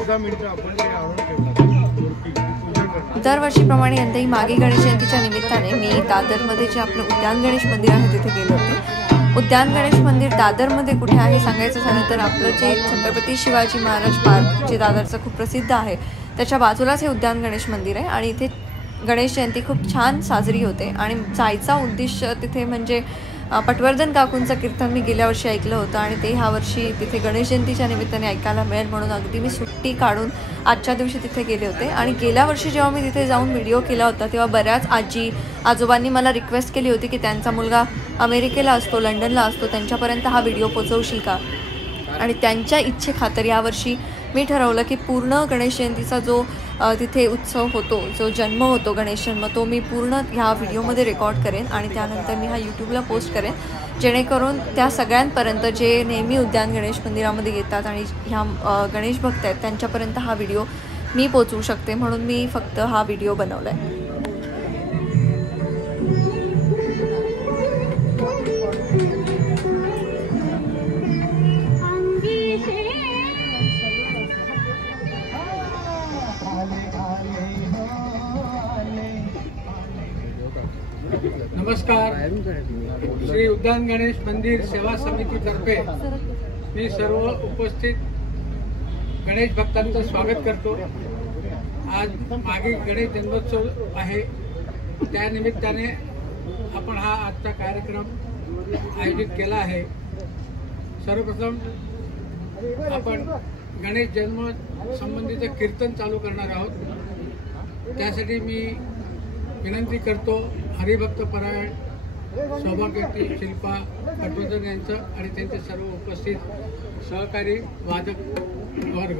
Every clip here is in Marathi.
5-10 मिनिटं आपण जे आणून ठेवला मूर्ती पूजा करणार. दरवर्षीप्रमाणे यंदाही मागे गणेश जयंतीच्या निमित्ताने मी दादरमध्ये जे आपलं उद्यान गणेश मंदिर आहे तिथे गेले होते. उद्यान गणेश मंदिर दादरमध्ये कुठे आहे सांगायचं झालं तर आपलं जे छत्रपती शिवाजी महाराज पार्क जे दादरचं खूप प्रसिद्ध आहे त्याच्या बाजूलाच हे उद्यान गणेश मंदिर आहे आणि इथे गणेश जयंती खूप छान साजरी होते. आणि जायचा उद्देश तिथे म्हणजे पटवर्धन काकूंचं कीर्तन मी गेल्या वर्षी ऐकलं होतं आणि ते ह्या वर्षी तिथे गणेश जयंतीच्या निमित्ताने ऐकायला मिळेल म्हणून अगदी मी सुट्टी काढून आजच्या दिवशी तिथे गेले होते. आणि गेल्या वर्षी जेव्हा मी तिथे जाऊन व्हिडिओ केला होता तेव्हा बऱ्याच आजी आजोबांनी मला रिक्वेस्ट केली होती की त्यांचा मुलगा अमेरिकेला असतो, लंडनला असतो, त्यांच्यापर्यंत हा व्हिडिओ पोचवशील का. आणि त्यांच्या इच्छेखातर यावर्षी मी ठरवलं की पूर्ण गणेश जयंतीचा जो तिथे उत्सव होतो, जो जन्म होतो गणेश जन्म, तो मी पूर्ण ह्या व्हिडिओमध्ये रेकॉर्ड करेन आणि त्यानंतर मी हा यूट्यूबला पोस्ट करेन जेणेकरून त्या सगळ्यांपर्यंत जे नेहमी उद्यान गणेश मंदिरामध्ये येतात आणि ह्या गणेश भक्त आहेत त्यांच्यापर्यंत हा व्हिडिओ मी पोचवू शकते. म्हणून मी फक्त हा व्हिडिओ बनवला आहे. नमस्कार. श्री उद्यान गणेश मंदिर सेवा समितीतर्फे मी सर्व उपस्थित गणेश भक्तांचं स्वागत करतो. आज मागे गणेश जन्मोत्सव आहे, त्यानिमित्ताने आपण हा आजचा कार्यक्रम आयोजित केला आहे. सर्वप्रथम आपण गणेश जन्म संबंधीचं कीर्तन चालू करणार आहोत. त्यासाठी मी विनंती करतो हरिभक्त परायण सौभाग्यवती शिल्पा पटवर्धन यांचं आणि त्यांचे सर्व उपस्थित सहकारी वादक वर्ग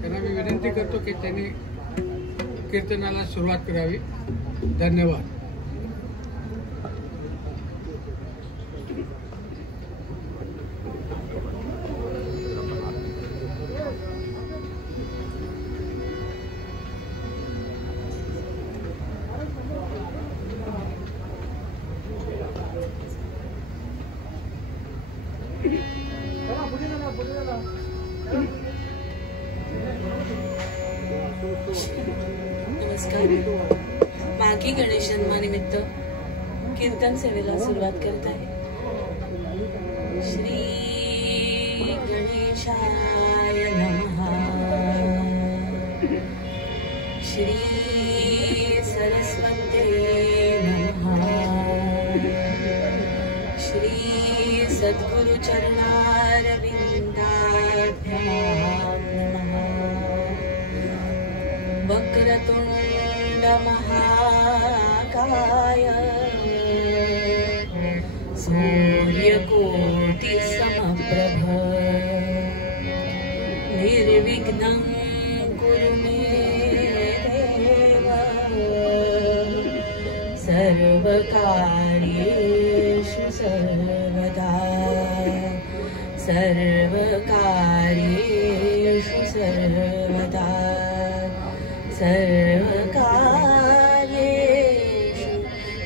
त्यांना मी विनंती करतो की त्यांनी कीर्तनाला सुरुवात करावी. धन्यवाद. नमस्कार. मागी गणेश जन्मानिमित्त कीर्तन सेवेला सुरुवात करत आहे. श्री गणेशाय नमः. श्री सरस्वते नमः. श्री सद्गुरु चरणारविंदाभ्यां नमः. वक्रतुंड महाकाय सूर्यकोटि समप्रभ निर्विघ्नं कुरु मे देव. सर्वकार्येषु सर्वदा सर्वकार्येषु सर्वदा सर्वकार्येषु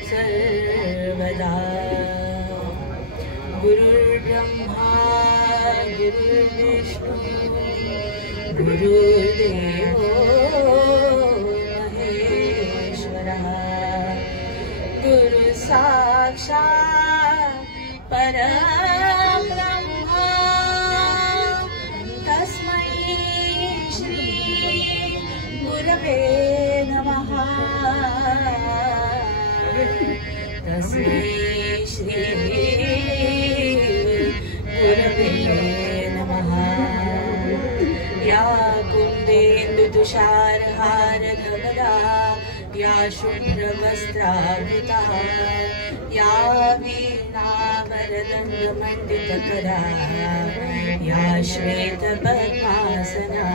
सर्वदा. गुरुर्ब्रह्मा गुरुर्विष्णु गुरुर्देवो महेश्वरः. गुरु साक्षात् परब्रह्म तस्मै श्री गुरवे नमः. तस्मै श्री गुरवे नमः. या कुन्देन्दुतुषारहारधवला या शुभ्रवस्त्रावृता या वीणावरदण्डमण्डितकरा या श्वेतपद्मासना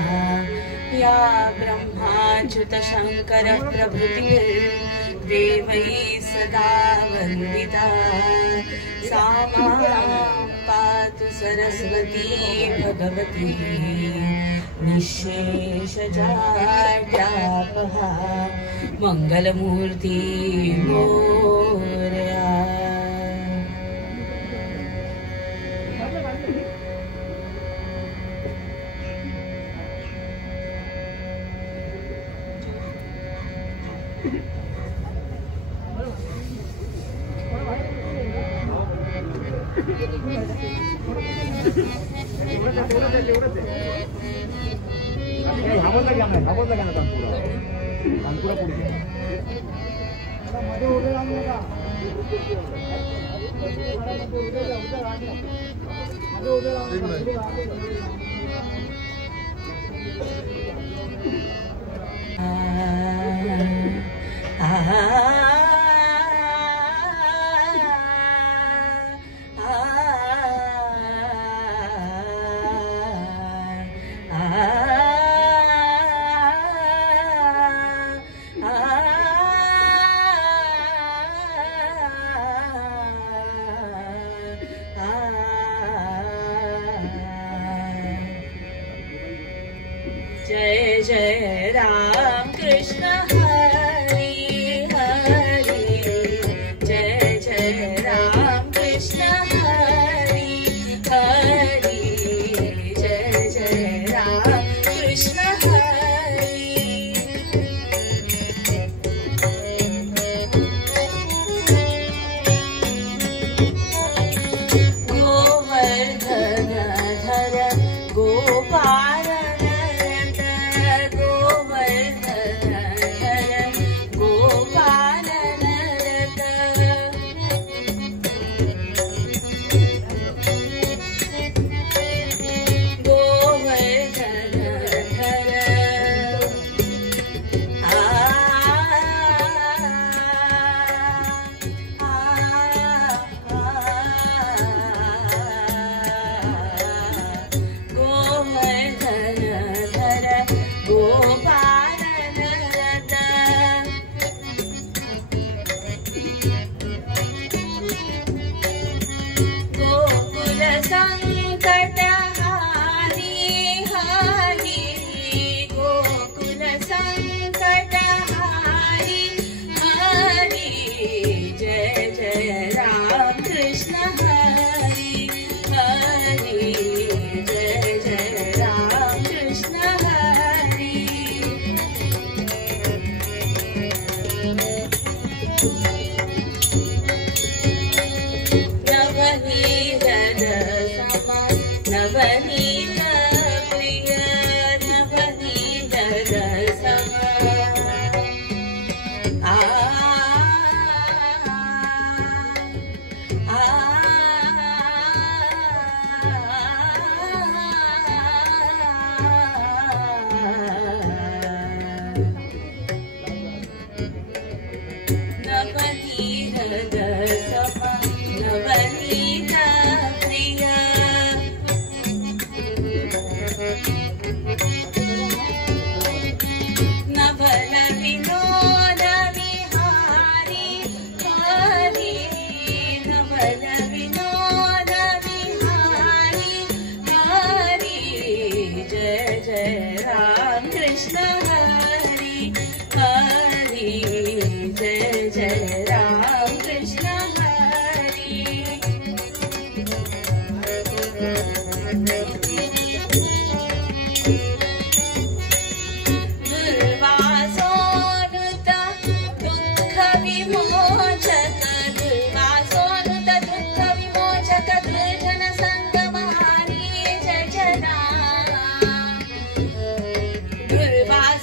या ब्रह्माच्युतशङ्करः प्रभृतिर्देवैः सदा वन्दिता. सा मां पातु सरस्वती भगवती निःशेषजाड्यापहा मंगलमूर्ति मोरया. जय जय राम कृष्ण हरि हरि, जय जय राम कृष्ण हरि हरि, जय जय राम कृष्ण हरि। गोवर्धन धर गोपाल Durva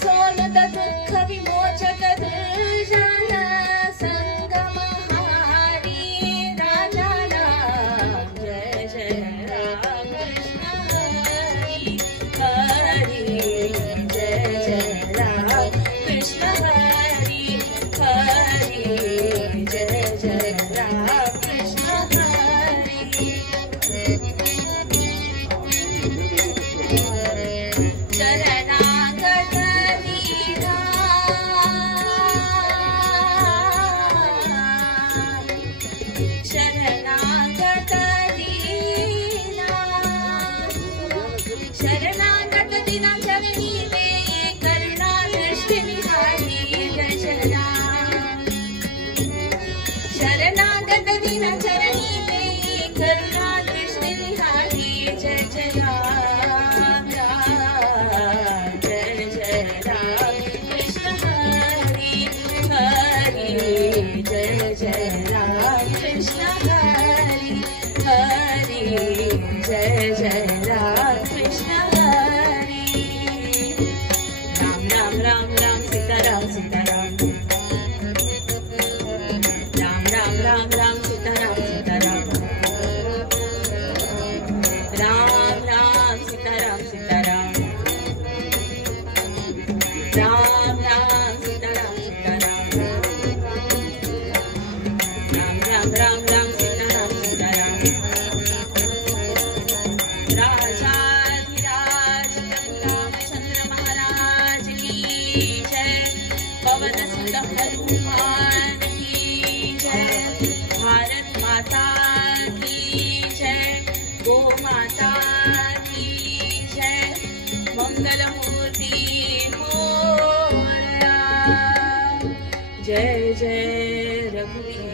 राम राम सीताराम सीताराम राम राम राम राम सीताराम सीताराम राजाधिराज रामचंद्र महाराज की जय पवन सुत हनुमान की जय भारत माता की जय गो माता की जय मंगल मूर्ति मोरया जय जय रघुवीर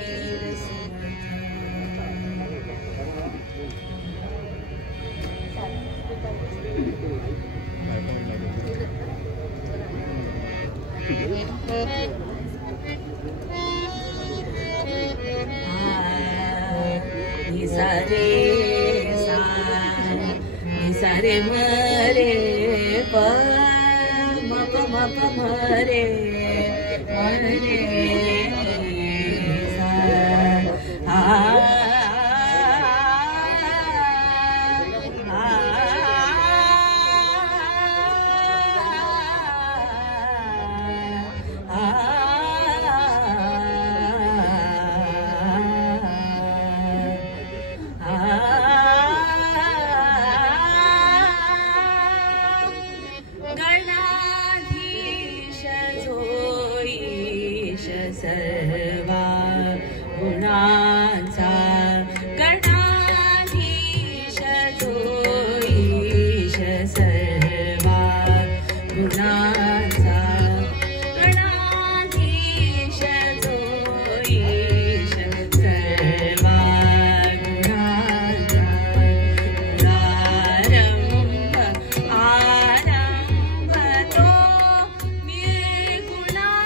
सारे मरे प मरे मरे सर्वा गुणांचा गणाधीश जो ईश सर्वा गुणांचा गणाधीश जो ईश सर्वा गुणांचा गुणारंभ आरंभ तो निर्गुणांचा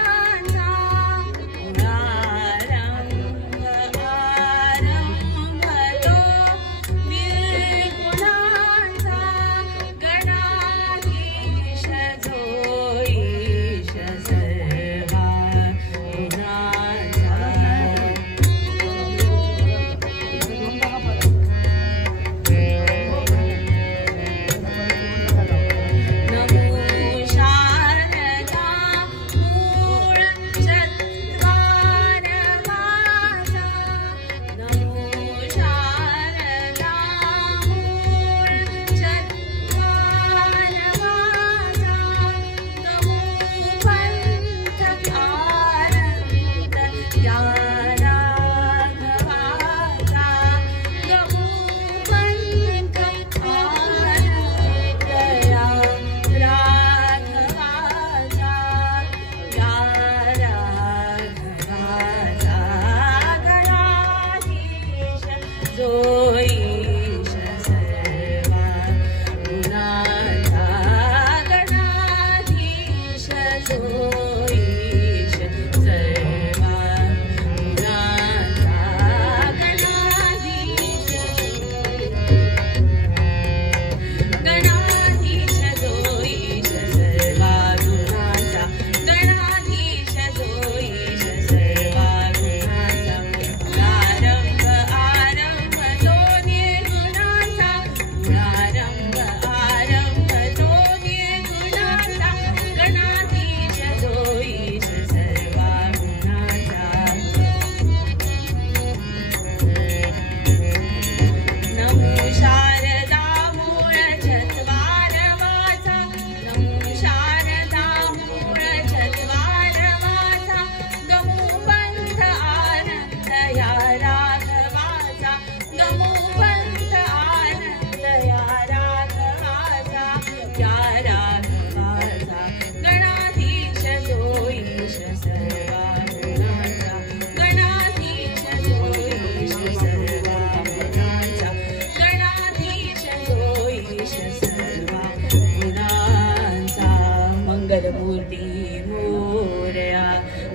मूर्ति मोरया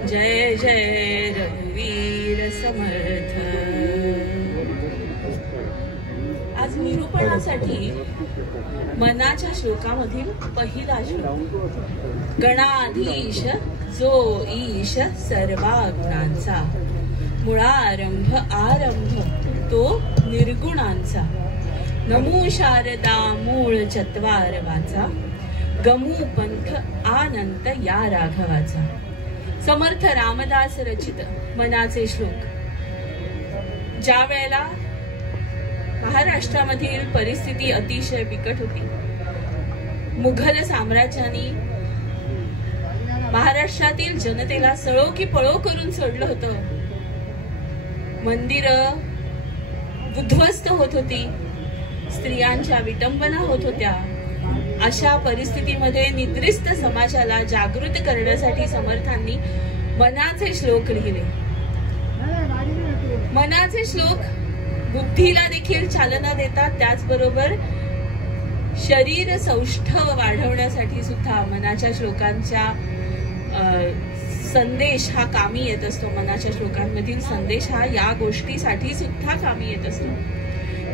जय जय रघुवीर समर्थ। आज निरूपणासाठी मनाच्या श्लोकामधील पहिला श्लोक, गणाधीश जो ईश सर्वाज्ञांचा, मुळारंभ आरंभ तो निर्गुणांचा, नमो शारदा मूळ चत्वार वाचा, गमू पंथ अनंत या राघवाचा. समर्थ रामदास रचित मनाचे श्लोक. ज्या वेळेला महाराष्ट्रामधील परिस्थिती अतिशय बिकट होती, मुघल साम्राज्याने महाराष्ट्रातील जनतेला सळो की पळो करून सोडलं होतं, मंदिरं उद्ध्वस्त होत होती, स्त्रियांच्या विटंबना होत होत्या, अशा परिस्थितीमध्ये निद्रिस्त समाजाला जागृत करण्यासाठी समर्थांनी मनाचे श्लोक लिहिले. मनाचे श्लोक बुद्धीला देखील चालना देतात, त्याचबरोबर शरीर सौष्ठव वाढवण्यासाठी सुद्धा मनाच्या श्लोकांचा संदेश हा कामी येत असतो. मनाच्या श्लोकांमधील संदेश हा या गोष्टीसाठी सुद्धा कामी येत असतो.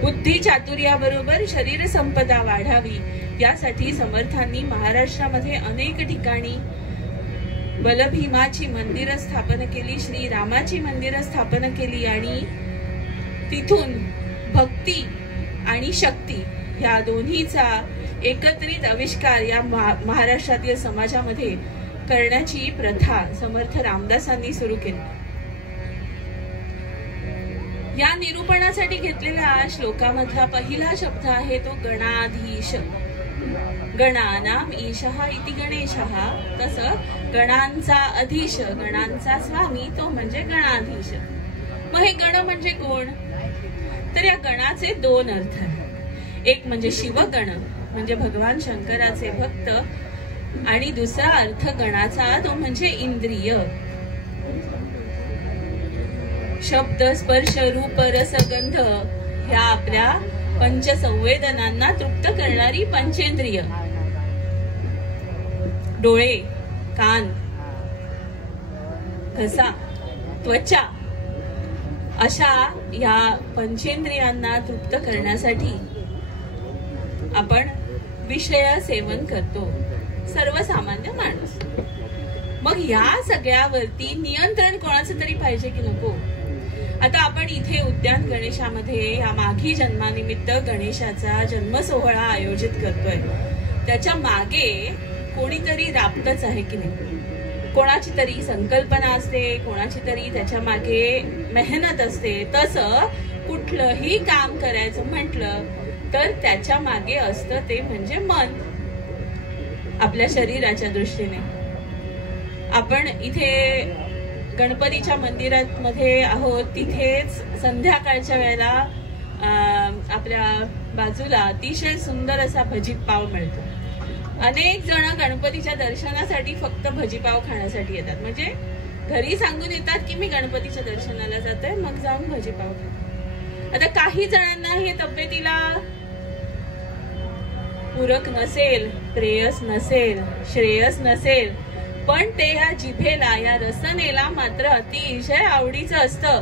बुद्धी चातुर्याबरोबर शरीर संपदा वाढावी यासाठी समर्थांनी महाराष्ट्रामध्ये अनेक ठिकाणी बलभीमाची मंदिरं स्थापन केली, श्रीरामाची मंदिरं स्थापन केली आणि तिथून भक्ती आणि शक्ती या दोन्हीचा एकत्रित आविष्कार या महाराष्ट्रातील समाजामध्ये करण्याची प्रथा समर्थ रामदासांनी सुरू केली. या निरूपणासाठी घेतलेल्या श्लोकामधला पहिला शब्द आहे तो गणाधीश. गणानाम ईशः इति गणेशः. तसं गणांचा अधीश, गणांचा स्वामी तो म्हणजे गणाधीश. मग हे गण म्हणजे कोण? तर या गणाचे दोन अर्थ आहेत. एक म्हणजे शिवगण म्हणजे भगवान शंकराचे भक्त, आणि दुसरा अर्थ गणाचा तो म्हणजे इंद्रिय. शब्द स्पर्श रूप रस गंध ह्या आपल्या पंचसंवेदनांना तृप्त करणारी पंचेंद्रिय. डोळे, कान, घसा, त्वचा अशा या पंचेंद्रियांना तृप्त करण्यासाठी आपण विषय सेवन करतो सर्वसामान्य माणूस. मग या सगळ्यावरती नियंत्रण कोणाचं तरी पाहिजे की नको? आता आपण इथे उद्यान गणेशामध्ये या माघी जन्मानिमित्त गणेशाचा जन्म सोहळा आयोजित करतोय. त्याच्या मागे कोणीतरी राबतच आहे की नाही? कोणाची तरी संकल्पना असते, कोणाची तरी त्याच्या मागे मेहनत असते. तसं कुठलंही काम करायचं म्हटलं तर त्याच्या मागे असतं ते म्हणजे मन. आपल्या शरीराच्या दृष्टीने आपण इथे गणपतीच्या मंदिरात मध्ये आहोत, तिथेच संध्याकाळच्या वेळेला आपल्या बाजूला अतिशय सुंदर असा भजीपाव मिळतो. अनेक जण गणपतीच्या दर्शनासाठी फक्त भजीपाव खाण्यासाठी येतात. म्हणजे घरी सांगून येतात की मी गणपतीच्या दर्शनाला जातोय, मग जाऊन भजीपाव खातो. आता काही जणांना हे तब्येतीला पूरक नसेल, प्रेयस नसेल, श्रेयस नसेल, पण ते या जिभेला, या रसनेला मात्र अतिशय आवडीचं असतं.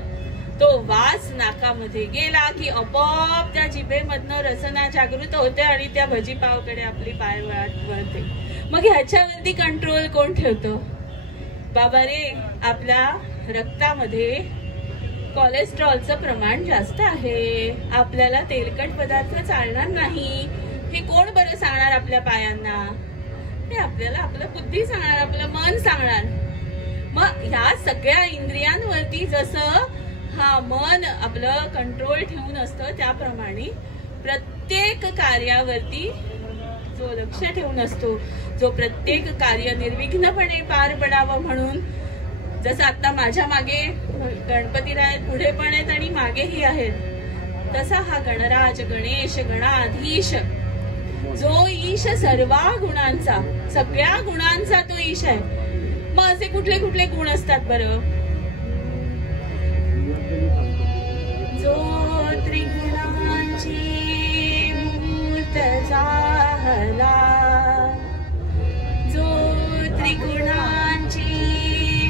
तो वास नाकामध्ये गेला की आपोआप त्या जिभेमधनं रसना जागृत होते आणि त्या भजीपावकडे आपली पाय वळते. मग ह्याच्यावरती कंट्रोल कोण ठेवतो? बाबा रे, आपल्या रक्तामध्ये कोलेस्ट्रॉलचं प्रमाण जास्त आहे, आपल्याला तेलकट पदार्थ चालणार नाही. हे कोण बरं सांगणार आपल्या पायांना? हे आपल्याला आपलं बुद्धी सांगणार, आपलं मन सांगणार. मग ह्या सगळ्या इंद्रियांवरती जसं हा मन आपलं कंट्रोल ठेवून असतं, त्याप्रमाणे प्रत्येक कार्यावरती जो लक्ष ठेवून असतो, जो प्रत्येक कार्य निर्विघ्नपणे पार पडावं म्हणून, जसं आता माझ्या मागे गणपतीराय पुढे पण आहेत आणि मागेही आहेत, तसा हा गणराज गणेश गणाधीश जो ईश सर्वा गुणांचा, सगळ्या गुणांचा तो ईश आहे. मग असे कुठले कुठले गुण असतात बरं? जो त्रिगुणांची मूर्त झाला, जो त्रिगुणांची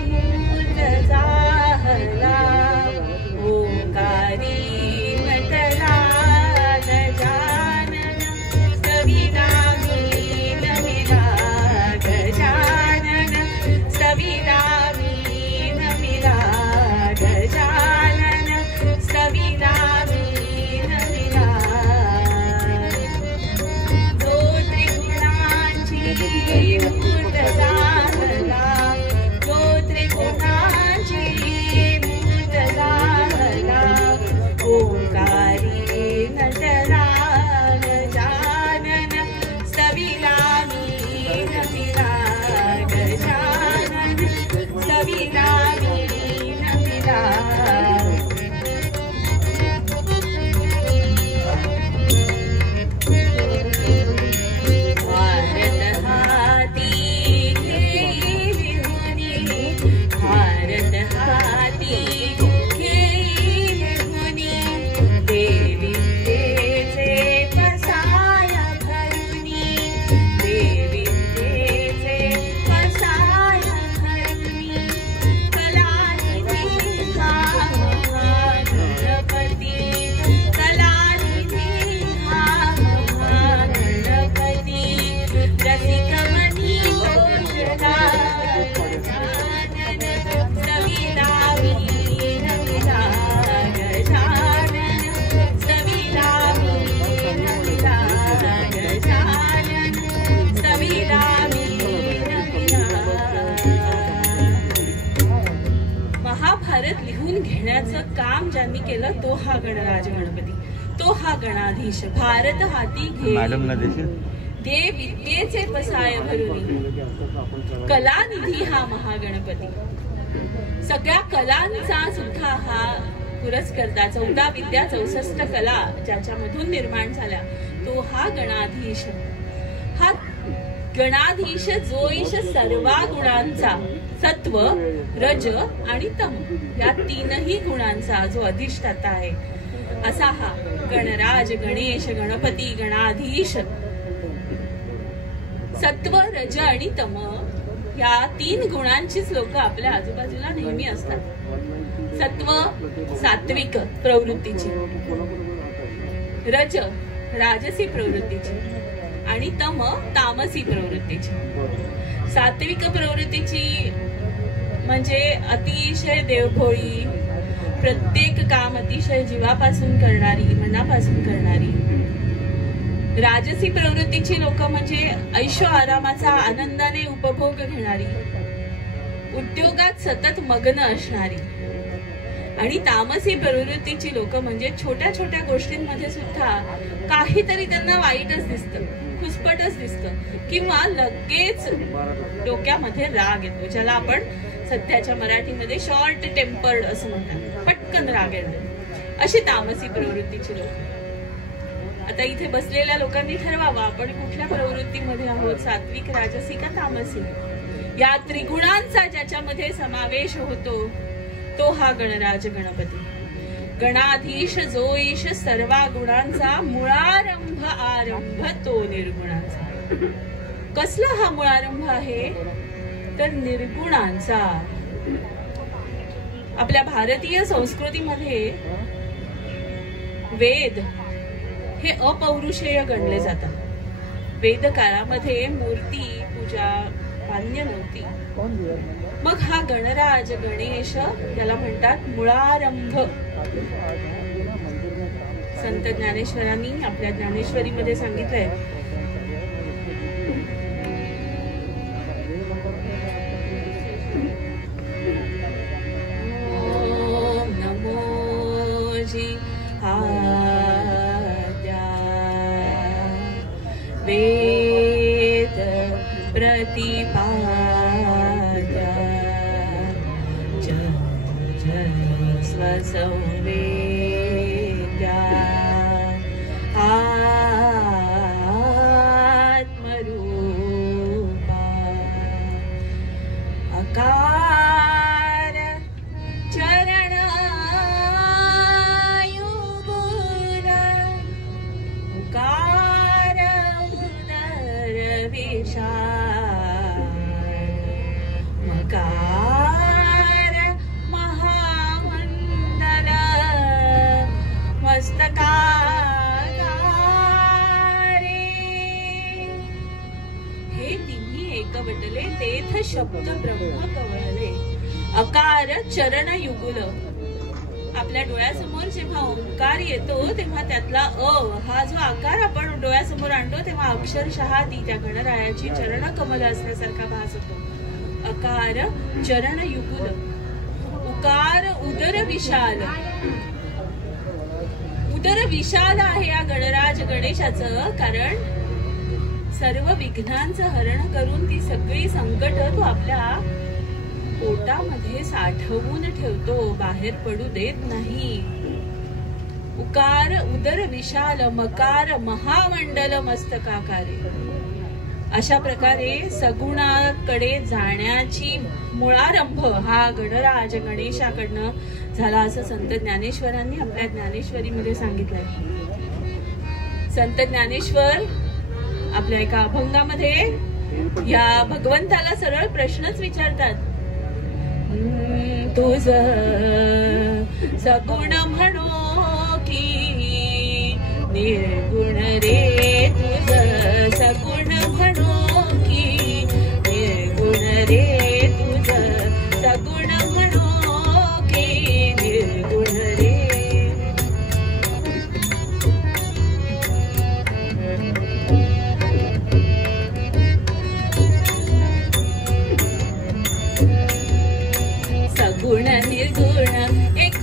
मूर्त झाला, ओंकारी म्हटला गजानन, सविनामी नमिला गजानन, सविनामी नमिला गजानन, सविनामी नमिला. जो त्रिगुणांची गणेशाचं काम ज्यांनी केलं तो हा गणराज गणपती, तो हा गणाधीश. भारत हाती घे दे विद्येचे पसाय भरुनी, कलानिधी हा महागणपती. सगळ्या कलांचा सुद्धा हा पुरस्कर्ता. 14 विद्या 64 कला ज्याच्यामधून निर्माण झाल्या तो हा गणाधीश. हा गणाधीश जो ईश सर्व गुणांचा, सत्व, रज आणि तम या तीनही गुणांचा जो अधिष्ठाता आहे असा हा गणराज गणेश गणपती गणाधीश. सत्व, रज आणि तम या 3 गुणांचीच लोक आपल्या आजूबाजूला नेहमी असतात. सत्व सात्विक प्रवृत्तीची, रज राजसी प्रवृत्तीची आणि तम तामसी प्रवृत्तीची. सात्विक प्रवृत्तीची म्हणजे अतिशय देवभोळी, प्रत्येक काम अतिशय जीवापासून करणारी, मनापासून करणारी. राजसी प्रवृत्तीची लोक म्हणजे ऐशो आरामाचा आनंदाने उपभोग घेणारी, उद्योगात सतत मग्न असणारी. आणि तामसी प्रवृत्तीची लोक म्हणजे छोट्या छोट्या गोष्टींमध्ये सुद्धा काहीतरी त्यांना वाईटच दिसतं, खुसपटच दिसतं किंवा लगेच डोक्यामध्ये राग येतो, ज्याला आपण सध्याच्या मराठीमध्ये शॉर्ट टेम्पर्ड असं म्हणतात, पटकन राग येतो. अशी तामसी प्रवृत्तीची लोक. आता इथे बसलेल्या लोकांनी ठरवावं आपण कुठल्या प्रवृत्तीमध्ये आहोत, सात्विक, राजसी का तामसी. या त्रिगुणांचा ज्याच्यामध्ये समावेश होतो तो हा गणराज गणपती. गणाधीश जो ईश सर्व गुणांचा, मुळारंभ आरंभ तो निर्गुणांचा. कसला हा मुळारंभ आहे तर निर्गुणांचा. आपल्या भारतीय संस्कृतीमध्ये वेद हे अपौरुषेय गणले जातात. वेद काळामध्ये मूर्ती पूजा मान्य नव्हती. मग हा गणराज गणेश याला म्हणतात मुळारंभ. संत ज्ञानेश्वरांनी आपल्या ज्ञानेश्वरीमध्ये सांगितलंय, ओम नमो जी वेद प्रतिपाद्या स्वसंवेद्या आत्मरूपा अकार चरण युगुला उकार विशाल मकार महामंडल मस्तकारे. हे तिन्ही एकवटले तेथ शब्द ब्रह्म कवळले. अकार चरण युगुल. आपल्या डोळ्यासमोर जेव्हा ओंकार येतो तेव्हा त्यातला अ हा जो आकार आपण डोळ्यासमोर आणतो तेव्हा अक्षरशः ती त्या गणरायाची चरण कमल असल्यासारखा भास होतो. अकार चरण युगुल. उकार उदर विशाल. उदर विशाल आहे या गणराज गणेशाचं, कारण सर्व विघ्नांचं हरण करून ती सगळी संकट तो आपल्या पोटामध्ये साठवून ठेवतो, बाहेर पडू देत नाही. उकार उदर विशाल मकार महामंडल मस्तकाकारे. अशा प्रकारे सगुणाकडे जाण्याची मुळारंभ हा गणराज गणेशाकडनं झाला असं संत ज्ञानेश्वरांनी आपल्या ज्ञानेश्वरीमध्ये सांगितलंय. संत ज्ञानेश्वर आपल्या एका अभंगामध्ये या भगवंताला सरळ प्रश्नच विचारतात. तुझ सगुण म्हणो की निर्गुण रे. तुझ सगुण म्हणो की निर्गुण रे. तुझ सगुण म्हणो की निर्गुण रे. सगुण निर्गुण एक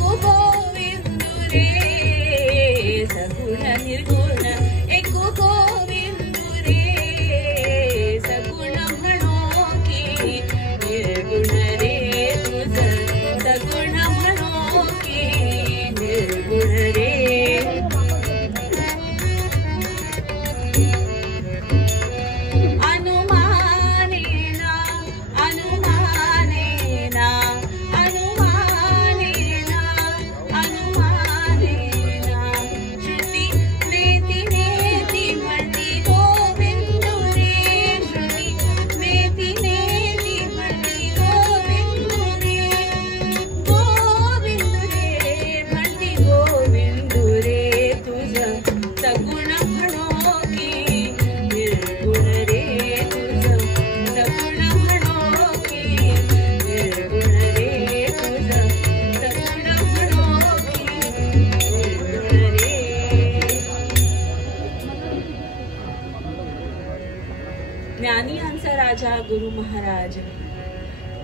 गुरु महाराज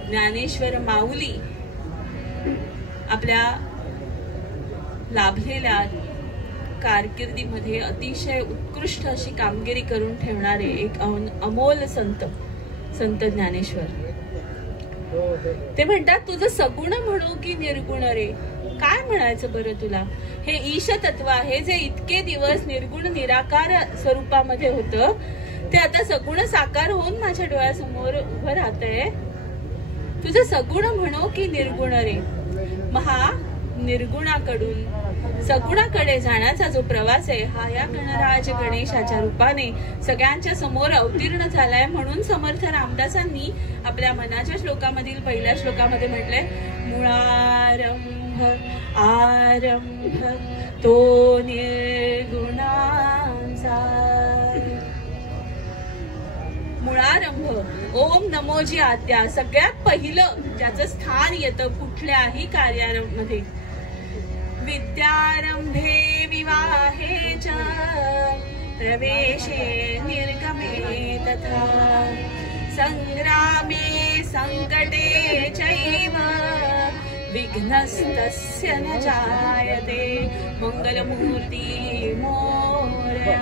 ज्ञानेश्वर माऊली आपल्या लाभलेल्या कारकिर्दीमध्ये अतिशय उत्कृष्ट अशी कामगिरी करून ठेवणारे एक अमोल संत ज्ञानेश्वर. ते म्हणतात, तुझं सगुण म्हणू की निर्गुण रे. काय म्हणायचं बरं तुला? हे ईश तत्व आहे जे इतके दिवस निर्गुण निराकार स्वरूपामध्ये होतं, ते आता सगुण साकार होऊन माझ्या डोळ्यासमोर उभं राहतंय. तुझं सगुण म्हणू की निर्गुण रे. महा निर्गुणाकडून सगुणाकडे जाण्याचा जो प्रवास आहे हा या गणराज गणेशाच्या रूपाने सगळ्यांच्या समोर अवतीर्ण झालाय. म्हणून समर्थ रामदासांनी आपल्या मनाच्या श्लोकामधील पहिल्या श्लोकामध्ये म्हटलंय, मुळारंभ आरंभ तो निर्गुणांचा. मुळारंभ ओम नमोजी आद्या, सगळ्यात पहिलं ज्याचं स्थान येतं कुठल्याही कार्यामध्ये. विद्यारंभे विवाहे च प्रवेशे निर्गमे तथा संग्रामे संकटे चैव विघ्नस्तस्य न जायते मंगलमूर्ती मोरया.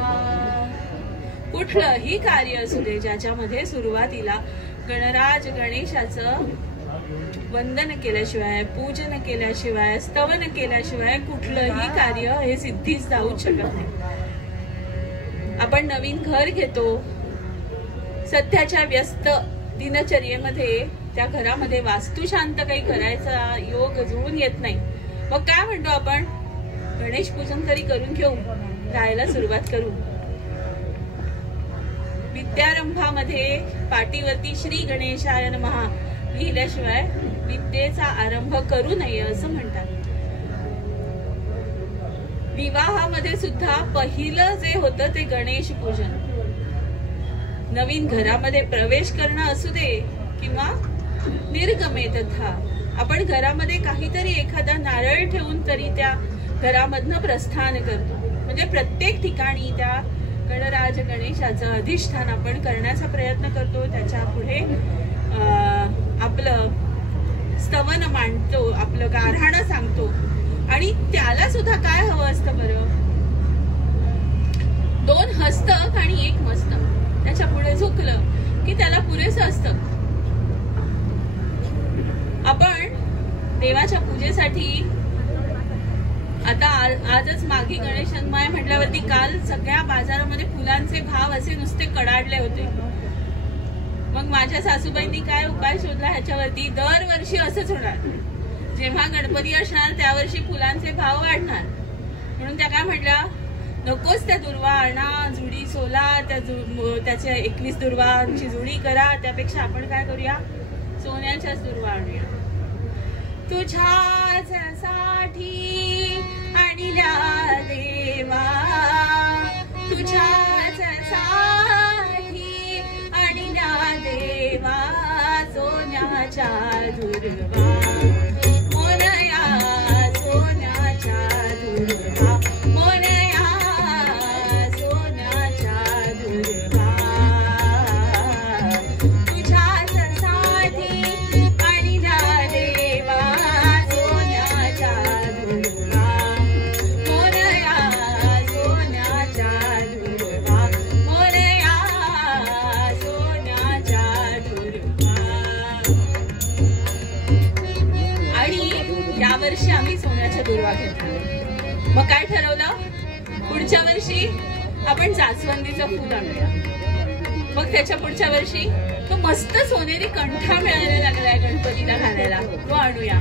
कुठलंही कार्य असू दे ज्याच्यामध्ये सुरुवातीला गणराज गणेशाचं वंदन केल्याशिवाय, पूजन केल्याशिवाय, स्तवन केल्याशिवाय कुठलंही कार्य हे सिद्धीस जाऊच शकत नाही. आपण नवीन घर घेतो, सध्याच्या व्यस्त दिनचर्येमध्ये त्या घरामध्ये वास्तुशांत काही करायचा योग जुळून येत नाही. मग काय म्हणतो आपण, गणेश पूजन तरी करून घेऊ, राहायला सुरुवात करू. विद्यारंभामध्ये पाटीवरती श्री गणेशाय नमः लिहिल्याशिवाय विद्येचा आरंभ करू नये असं म्हणतात. विवाहामध्ये सुद्धा पहिलं जे होतं ते गणेश पूजन. नवीन घरामध्ये प्रवेश करणं असू दे किंवा निर्गमे तथा, आपण घरामध्ये काहीतरी एखादा नारळ ठेवून तरी त्या घरामधनं प्रस्थान करतो. म्हणजे प्रत्येक ठिकाणी त्या गणराज गणेशाचं अधिष्ठान आपण करण्याचा प्रयत्न करतो. त्याच्या पुढे आपलं स्तवन मांडतो, आपलं गाऱ्हाणं सांगतो. आणि त्याला सुद्धा काय हवं असतं बरं, 2 हस्तक आणि 1 मस्तक. त्याच्या पुढे झुकलं की त्याला पुरेसं असतं. आपण देवाच्या पूजेसाठी आता आजच मागे गणेशोत्सव म्हटल्यावरती काल सगळ्या बाजारामध्ये फुलांचे भाव असे नुसते कडाडले होते. मग माझ्या सासूबाईंनी काय उपाय शोधला ह्याच्यावरती, दरवर्षी असंच होणार, जेव्हा गणपती असणार त्यावर्षी फुलांचे भाव वाढणार. म्हणून त्या काय म्हटल्या, नकोच त्या दुर्वा आणा, जुडी सोला, त्याच्या 21 दुर्वांची जुडी करा, त्यापेक्षा आपण काय करूया, सोन्याच्याच दुर्वा आणूया. तुझ्यासाठी आणल्या देवा, तुझ्यासाठी आणल्या देवा सोन्याच्या दुर्वा. मोनया सोन्याच्या दुर्वा, मोनया सोन्याच्या दुर्वा. तुझ्यासाठी आणल्या देवा सोन्याच्या दुर्वा, मोनया सोन्याच्या दुर्वा, मोनया सोन्याच्या दुर्वा. आणि यावर्षी आम्ही सोन्याच्या दुर्वा घेतल्या. मग काय ठरवलं, पुढच्या वर्षी आपण जास्वंदीचं फुल आणूया. मग त्याच्या पुढच्या वर्षी तो मस्त सोनेरी कंठा मिळायला लागलाय गणपतीला घालायला, तो आणूया.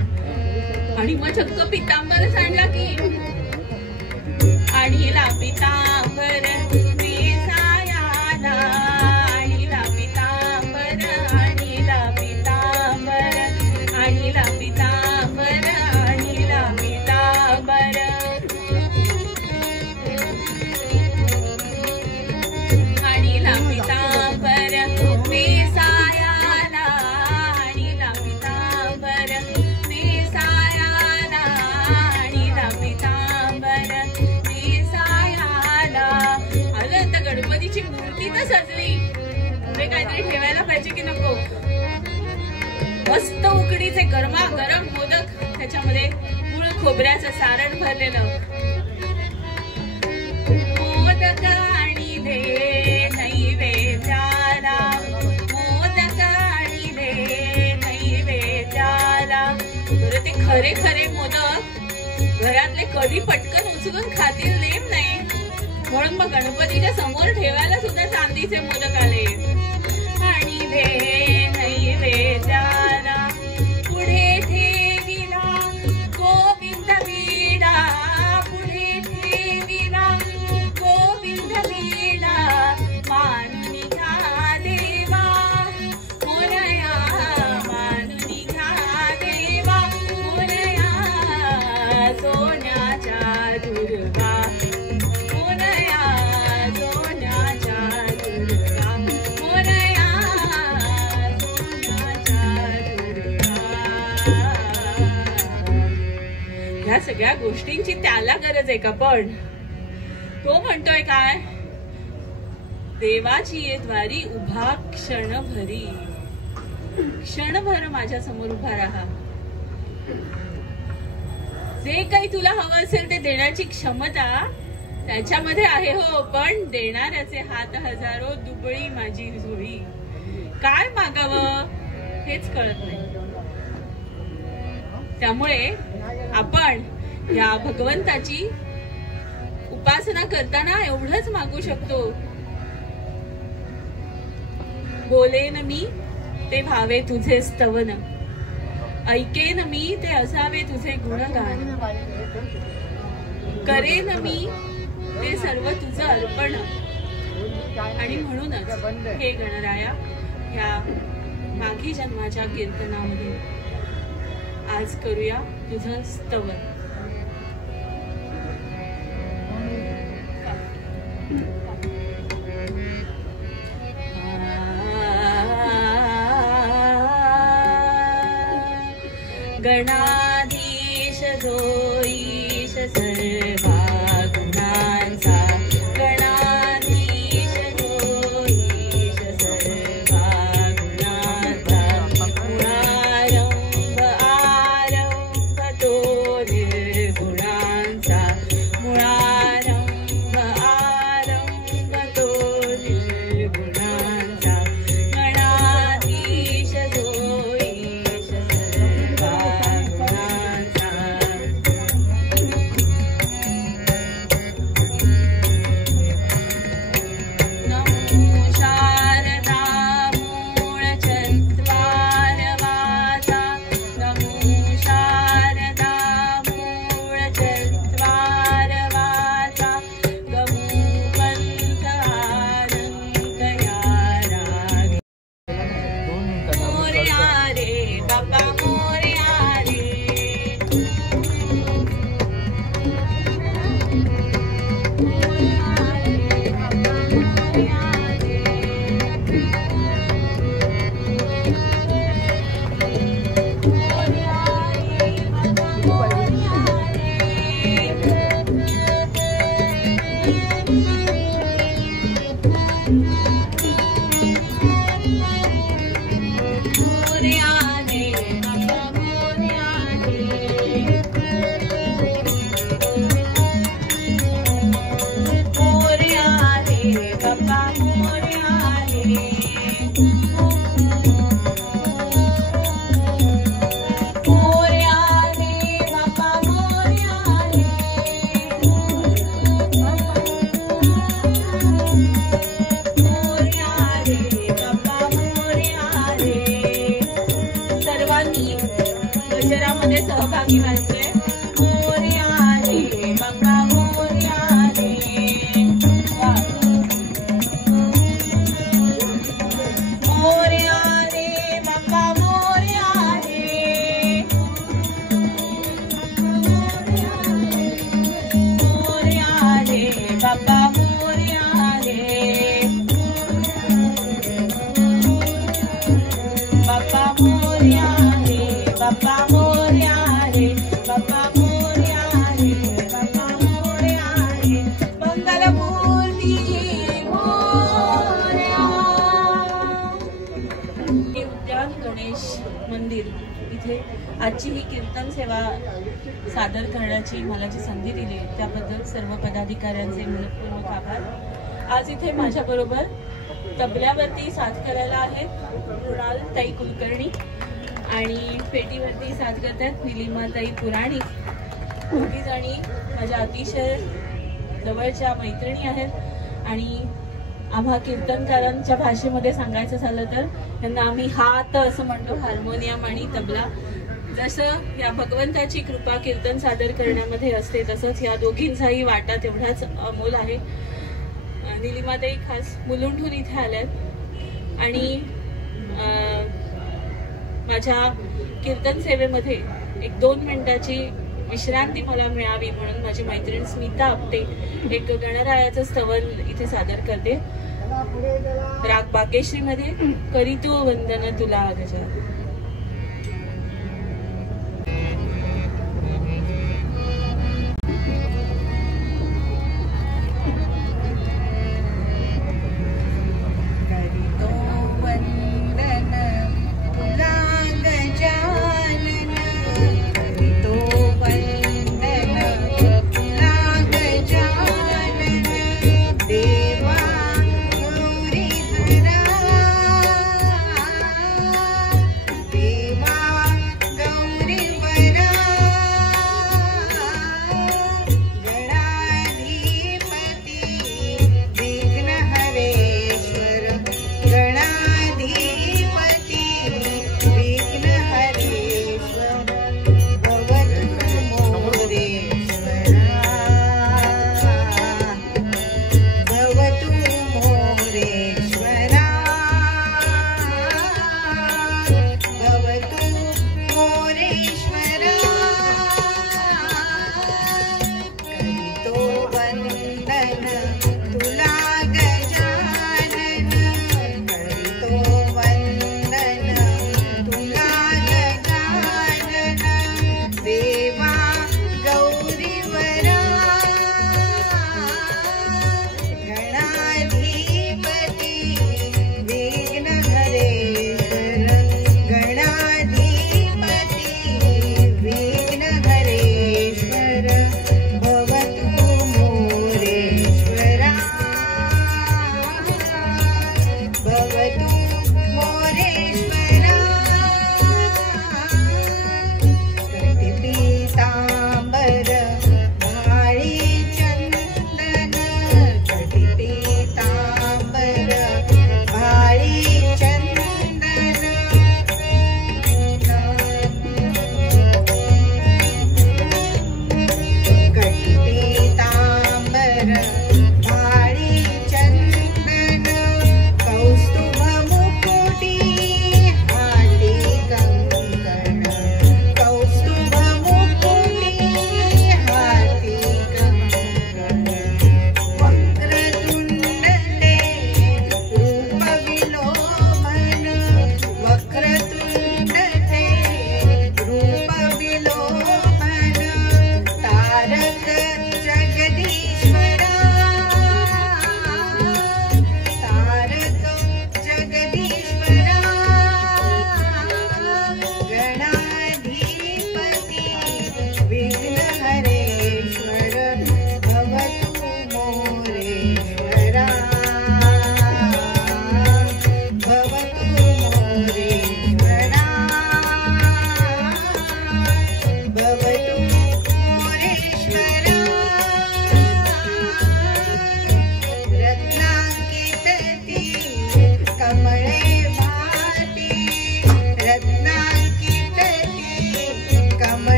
आणि मग चक्क पितांबरच आणला की, आणीला पितांबर नेसायाला, आणीला पितांबर, आणीला पितांबर, आणीला पितांबर, आणीला पितांबर. आणीला पितांबर नेसायाला, आणीला पितांबर नेसायाला, आणीला पितांबर नेसायाला. मस्त उकडीचे गरमागरम मोदक, त्याच्यामध्ये गुळ खोबऱ्याचं सारण भरलेलं. मोदक आणिले नैवेद्याला, मोदक आणिले नैवेद्याला. बरं, ते खरे खरे मोदक घरातले कधी पटकन उचलून खातील नेम नाही, म्हणून मग गणपतीच्या समोर ठेवायला सुद्धा चांदीचे मोदक आले. आणिले नैवेद्याला, पुढे ठेविला गोविंद वीणा, पुढे ठेविला गोविंद वीणा. मानून घ्या देवा मोरया, मानून घ्या देवा मोरया. सोन्याच्या दुर्गा मोरया, सोन्याच्या दुर्गा मोरया, सोन्याच्या दुर्गा. ह्या सगळ्या गोष्टींची त्याला गरज आहे का? पण तो म्हणतोय काय? देवाची ये द्वारी उभा क्षणभरी, क्षणभर माझ्या समोर उभा राहा. जे काही तुला हवं असेल ते देण्याची क्षमता त्याच्यामध्ये आहे हो, पण देणाऱ्याचे हात हजारो, दुबळी माझी झोळी. काय मागावं हेच कळत नाही. त्यामुळे आपण या भगवंताची उपासना करताना एवढंच मागू शकतो, बोलेन मी ते व्हावे तुझे स्तवन, ऐकेन मी ते असावे तुझे गुणगान, करेन मी ते सर्व तुझं अर्पण. आणि म्हणूनच हे गणराया, ह्या माघी जन्माच्या कीर्तनामध्ये आज करूया तुझं स्तवन. गणाधीश जो ईश सर्वा गुणांचा, गणाधीश जो ईश सर्वा गुणांचा. मुळारंभ आरंभ तो निर्गुणांचा, मुळारंभ आरंभ तो निर्गुणांचा. गणाधीश जो ईश सर्वा गजरामध्ये सहभागी व्हायचंय. मोरया रे बाप्पा मोरया रे, मोरया रे बाप्पा मोरया रे, मोरया रे बाप्पा मोरया रे, बाप्पा मोरया रे, बाप्पा मोरया रे, मंदिर इथे आजची ही कीर्तन सेवा सादर करण्याची मला जी संधी दिली त्याबद्दल सर्व पदाधिकाऱ्यांचे मनपूर्वक आभार. आज इथे माझ्याबरोबर तबल्यावरती साथ करायला आहेत मृणाल ताई कुलकर्णी आणि पेटीवरती साथ करतात निलिमा ताई पुराणिक. दोघी जणी माझ्या अतिशय जवळच्या मैत्रिणी आहेत आणि आम्हा कीर्तनकारांच्या भाषेमध्ये सांगायचं झालं तर त्यांना आम्ही हात असं म्हणतो, हार्मोनियम आणि तबला. जसं या भगवंताची कृपा कीर्तन सादर करण्यामध्ये असते तसंच या दोघींचाही वाटा तेवढाच अमोल आहे. निलिमाताई खास मुलुंडहून इथे आल्यात आणि माझ्या कीर्तन सेवेमध्ये 1-2 मिनिटाची विश्रांती मला मिळावी म्हणून माझी मैत्रीण स्मिता आपटे एक गणरायाचं स्तवन इथे सादर करते. राग बाकेश्री मध्ये करीतो वंदन तुला गजानन.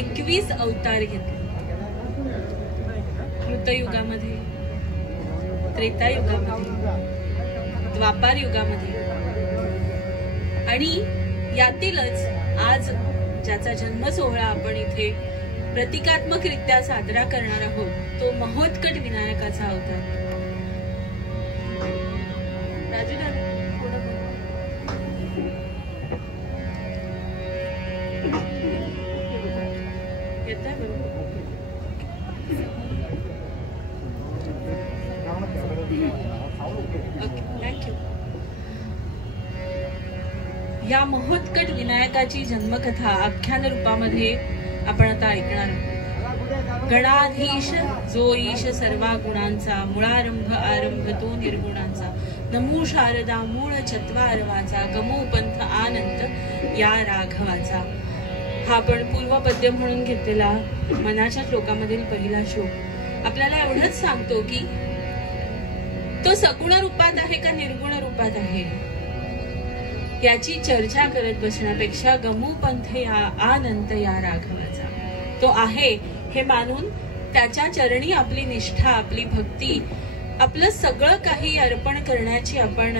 21 अवतार घेतले. कृतयुगामध्ये, त्रेतायुगामध्ये, द्वापार युगामध्ये आणि यातीलच आज ज्याचा जन्म सोहळा आपण इथे प्रतिकात्मकरित्या साजरा करणार आहोत तो महोत्कट विनायकाचा अवतार. राजू दादा, थोडं बोल. येतंय बरोबर? Okay, thank you. या महोत्कट विनायकाची जन्मकथा आख्यान रूपामध्ये आपण आता ऐकणार आहोत. गणाधीश जो ईश सर्वा गुणांचा, मुळारंभ आरंभ तो निर्गुणांचा, नमो शारदा मूळ चत्वारवाचा, गमो पंथ आनंद या राघवाचा. हा आपण पूर्वपद्य म्हणून घेतलेला मनाच्या श्लोकामधील पहिला श्लोक आपल्याला एवढंच सांगतो की तो सगुण रूपात आहे का निर्गुण रूपात आहे याची चर्चा करत बसण्यापेक्षा गमू पंथ या अनंत या राघवाचा. तो आहे हे मानून त्याच्या चरणी आपली निष्ठा, आपली भक्ती, आपलं सगळं काही अर्पण करण्याची आपण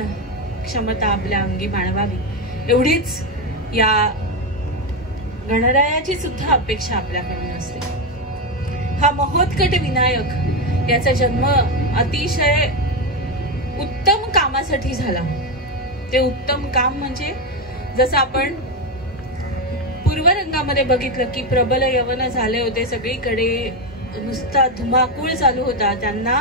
क्षमता आपल्या अंगी बाळगावी एवढीच या गणरायाची सुद्धा अपेक्षा आपल्याकडून असते. हा महोत्कट विनायक याचा जन्म अतिशय उत्तम कामासाठी झाला. ते उत्तम काम म्हणजे जसं आपण पूर्वरंगामध्ये बघितलं की प्रबल यवन झाले होते, सगळीकडे नुसता धुमाकूळ चालू होता. त्यांना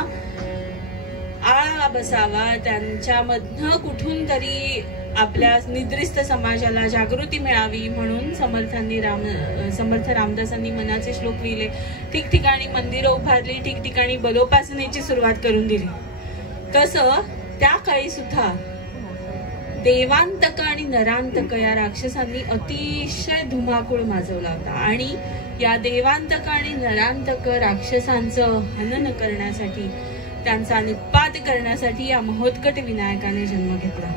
आळा बसावा, त्यांच्यामधनं कुठून तरी आपल्या निद्रिस्त समाजाला जागृती मिळावी म्हणून समर्थ रामदासांनी मनाचे श्लोक लिहिले. ठिकठिकाणी मंदिरं उभारली, ठिकठिकाणी बलोपासनेची सुरुवात करून दिली. तसं त्या काळी सुद्धा देवांतक आणि नरांतक या राक्षसांनी अतिशय धुमाकूळ माजवला होता आणि या देवांतक आणि नरांतक राक्षसांचं हनन करण्यासाठी, त्यांचा निपात करण्यासाठी या महोत्कट विनायकाने जन्म घेतला.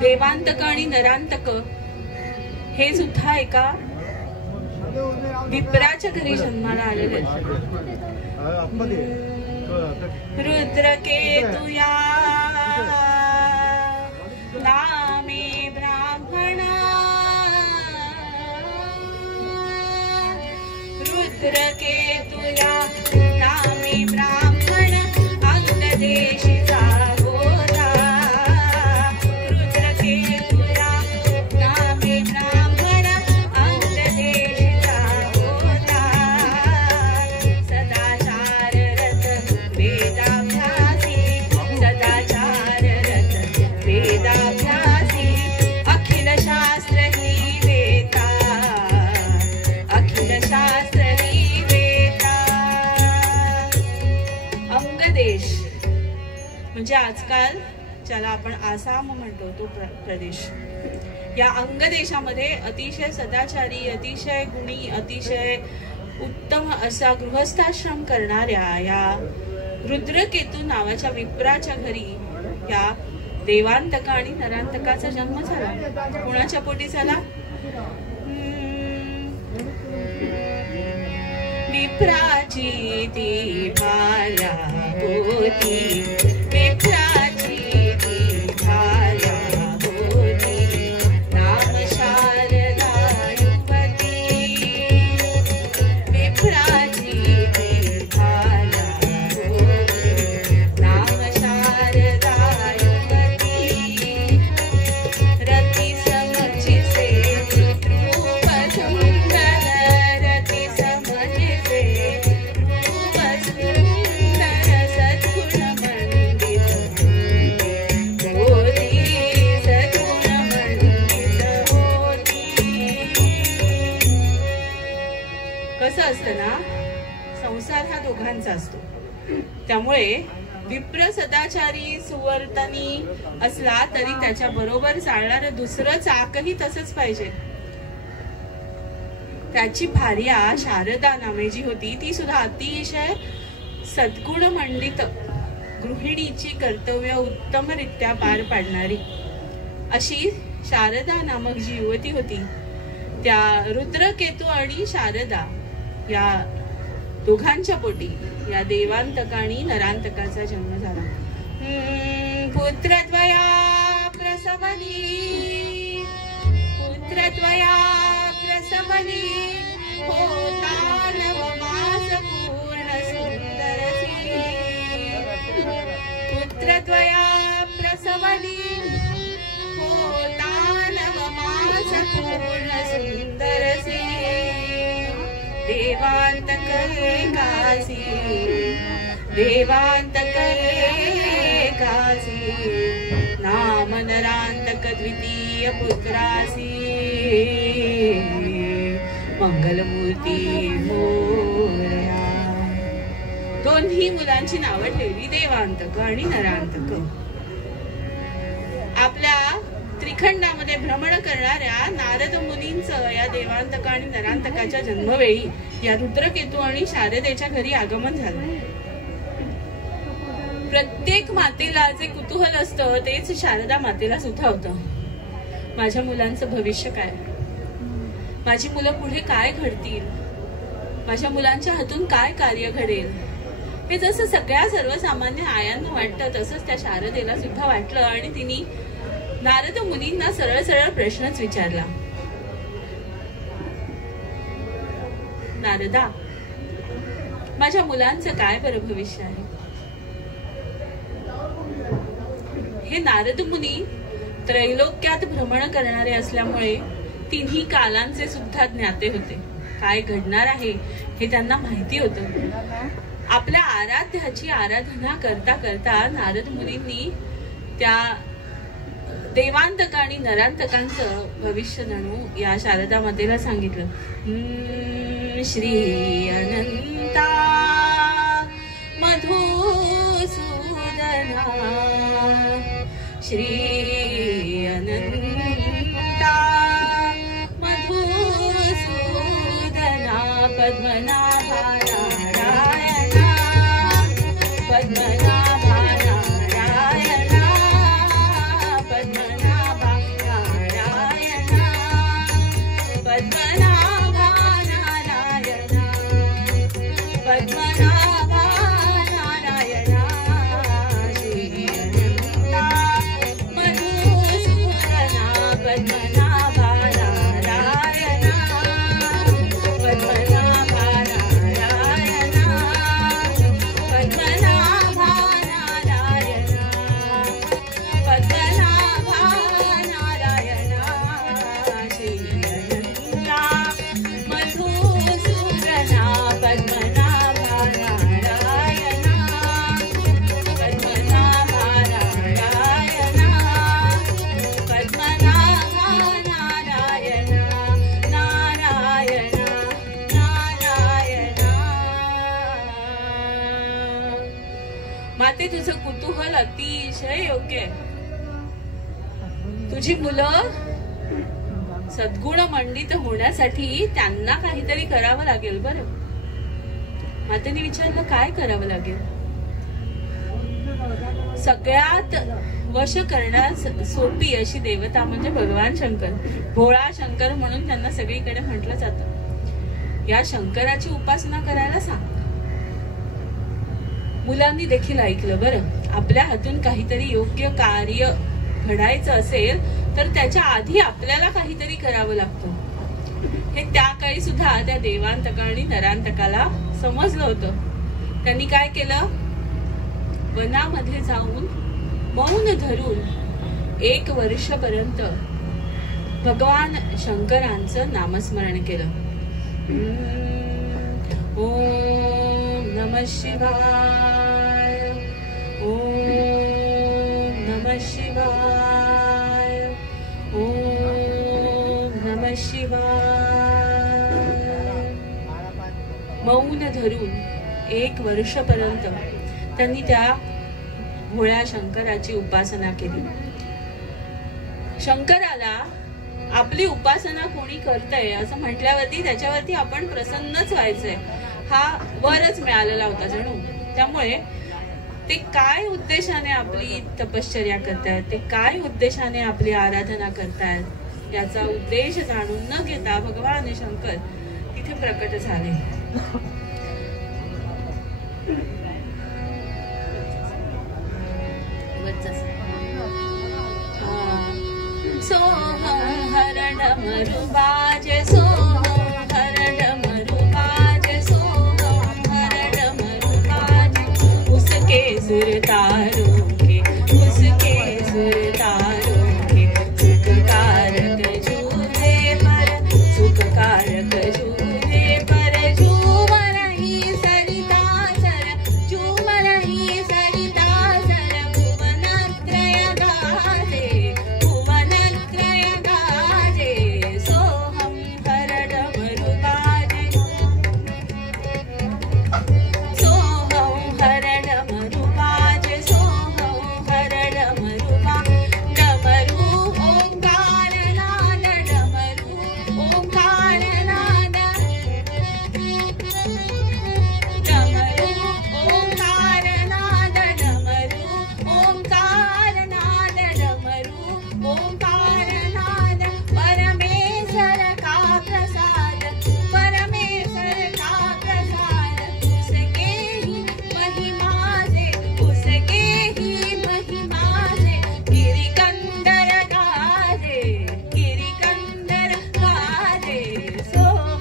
देवांतक आणि नरांतक हे सुद्धा एका विप्राच्या घरी जन्माला आलेले. रुद्र केतुया नामे ब्राह्मणा, रुद्र केतुया नामे ब्राह्मण, अंगदेशीचा होता. रुद्र केतुया नामे ब्राह्मण, अंगदेशीचा होता. सदाचार रथ वेदाभ्यासी, सदाचार रथ वेदाभ्यासी, अखिल शास्त्र ही वेता, अखिल शास्त्र ही वेता. अंगदेश म्हणजे आजकाल ज्याला आपण आसाम म्हणतो तो प्रदेश. या अंगदेशामध्ये अतिशय सदाचारी, अतिशय गुणी, अतिशय उत्तम असा गृहस्थाश्रम करणाऱ्या या रुद्रकेतू नावाच्या विप्राच्या घरी या देवांतक आणि नरांतकाचा जन्म झाला. कुणाच्या पोटी झाला? विप्राची ती भाल्या होती, विप्राची ती भाल्या होती, नाम शारदा युवती. विप्राची ती भाल्या होती, नाम शारदा युवती. रती समचिसे रूप सुंदर, रती समचिसे रूप सुंदर, सद्गुण मंडित होती, सद्गुण मंडित होती. कसं असतं ना, संसार हा दोघांचा असतो. त्यामुळे विप्र सदाचारी सुवर्तनी असला तरी त्याच्या बरोबर चालणारं दुसरं चाकही तसंच पाहिजे. त्याची भार्या शारदा नामे जी होती ती सुद्धा अतिशय सद्गुण मंडित, गृहिणीची कर्तव्य उत्तमरित्या पार पाडणारी अशी शारदा नामक जी युवती होती त्या रुद्रकेतू आणि शारदा या दोघांच्या पोटी या देवांतक आणि नरांतकाचा जन्म झाला. पुत्रद्वया प्रसवनी होता नवमास पूर्ण सुंदरसी. पुत्रद्वया प्रसवनी होता नवमास पूर्ण सुंदरसी. देवांतक एकासी नाम नरांतक द्वितीय पुत्रासी. मंगलमूर्ती मोरया. दोन्ही मुलांची नावं ठेवली देवांतक आणि नरांतक. आपल्या त्रिखंडामध्ये भ्रमण करणाऱ्या नारद मुनींचं या देवांतक आणि नरांतकाच्या जन्मवेळी या रुद्रकेतू आणि शारदेच्या घरी आगमन झालं. प्रत्येक मातेला जे कुतूहल असतं तेच शारदा मातेला सुद्धा होतं. माझ्या मुलांचं भविष्य काय, माझी मुलं पुढे काय घडतील, माझ्या मुलांच्या हातून काय कार्य घडेल, हे जसं सगळ्या सर्वसामान्य आयांना वाटतं तसंच त्या शारदेला सुद्धा वाटलं. आणि तिने नारद मुनींना सरळ सरळ प्रश्नच विचारला. नारदा, माझ्या मुलांचं काय बरं भविष्य आहे? हे नारद मुनी त्रैलोक्यात भ्रमण करणारे असल्यामुळे तिन्ही कालांचे सुद्धा ज्ञाते होते. काय घडणार आहे हे त्यांना माहिती होतं. आपल्या आराध्याची आराधना करता करता नारद मुनींनी त्या देवांतक आणि नरांतकांचं भविष्य जणू या शारदा मातेला सांगितलं. श्री अनंता मधुसूदना श्री अनंता मधुसूदना पद्मनाभा नारायणा पद्मनाभा नारायणा पद्मनाभा नारायणा पद्मनाभा नारायणा पद्मनाभा नारायणा श्री अनंता मधुसूदना पद्मनाभा नारायणा पद्मनाभा नारायणा पद्मनाभा नारायणा पद्मनाभा नारायणा श्री अनंता मधुसूदना पद्मनाभा नारायणा पद्मनाभा नारायणा पद्मनाभा नारायणा नारायणा नारायणा. माते, तुझं कुतूहल अतिशय योग्य आहे. तुझी मुलं सद्गुण मंडित होण्यासाठी त्यांना काहीतरी करावं लागेल. बरं, मातेने विचारलं काय करावं लागेल? सगळ्यात वश करण्यास सोपी अशी देवता म्हणजे भगवान शंकर. भोळा शंकर म्हणून त्यांना सगळीकडे म्हटलं जातं. या शंकराची उपासना करायला सांग. मुलांनी देखील ऐकलं. बरं, आपल्या हातून काहीतरी योग्य कार्य घडायचं असेल तर त्याच्या आधी आपल्याला काहीतरी करावं लागतं. हे त्या काळी सुद्धा त्या देवांतका आणि नरांतकाला समजलं होतं. त्यांनी काय केलं? वनामध्ये जाऊन मौन धरून 1 वर्षपर्यंत भगवान शंकरांचं नामस्मरण केलं. ओम नमः शिवाय ओम नमः शिवाय ओम नमः शिवाय. मौन धरून 1 वर्षपर्यंत त्यांनी त्या भोळ्या शंकराची उपासना केली. शंकराला आपली उपासना कोणी करतंय असं म्हटल्यावरती त्याच्यावरती आपण प्रसन्नच व्हायचंय हा वरच मिळालेला होता जणू. त्यामुळे ते काय उद्देशाने आपली तपश्चर्या करतायत, ते काय उद्देशाने आपली आराधना करतायत याचा उद्देश जाणून न घेता भगवान शंकर तिथे प्रकट झाले. सोहम हर डमरू बाजे, सोहम हर डमरू बाजे, सोहम हर डमरू बाजे, उसके सुर तारों के, उसके सुर तारों के, सुख कारक झूले पर, सुख कारक झूले पर, झूम रही सरिता सर, झूम रही सरिता सर, भुवनत्रय गाजे, भुवनत्रय गाजे, सोहम हर डमरू बाजे, सोहम हर डमरू बाजे, सोहम हर डमरू बाजे, डमरू ओंकार नाद, डमरू ओंकार नाद, डमरू ओंकार नाद, डमरू ओंकार नाद, डमरू ओंकार नाद, परमेश्वर का प्रसाद, परमेश्वर का प्रसाद, उसके ही महिमा से, उसके ही महिमा से, गिरिकंदर गाजे, गिरिकंदर गाजे, सोहम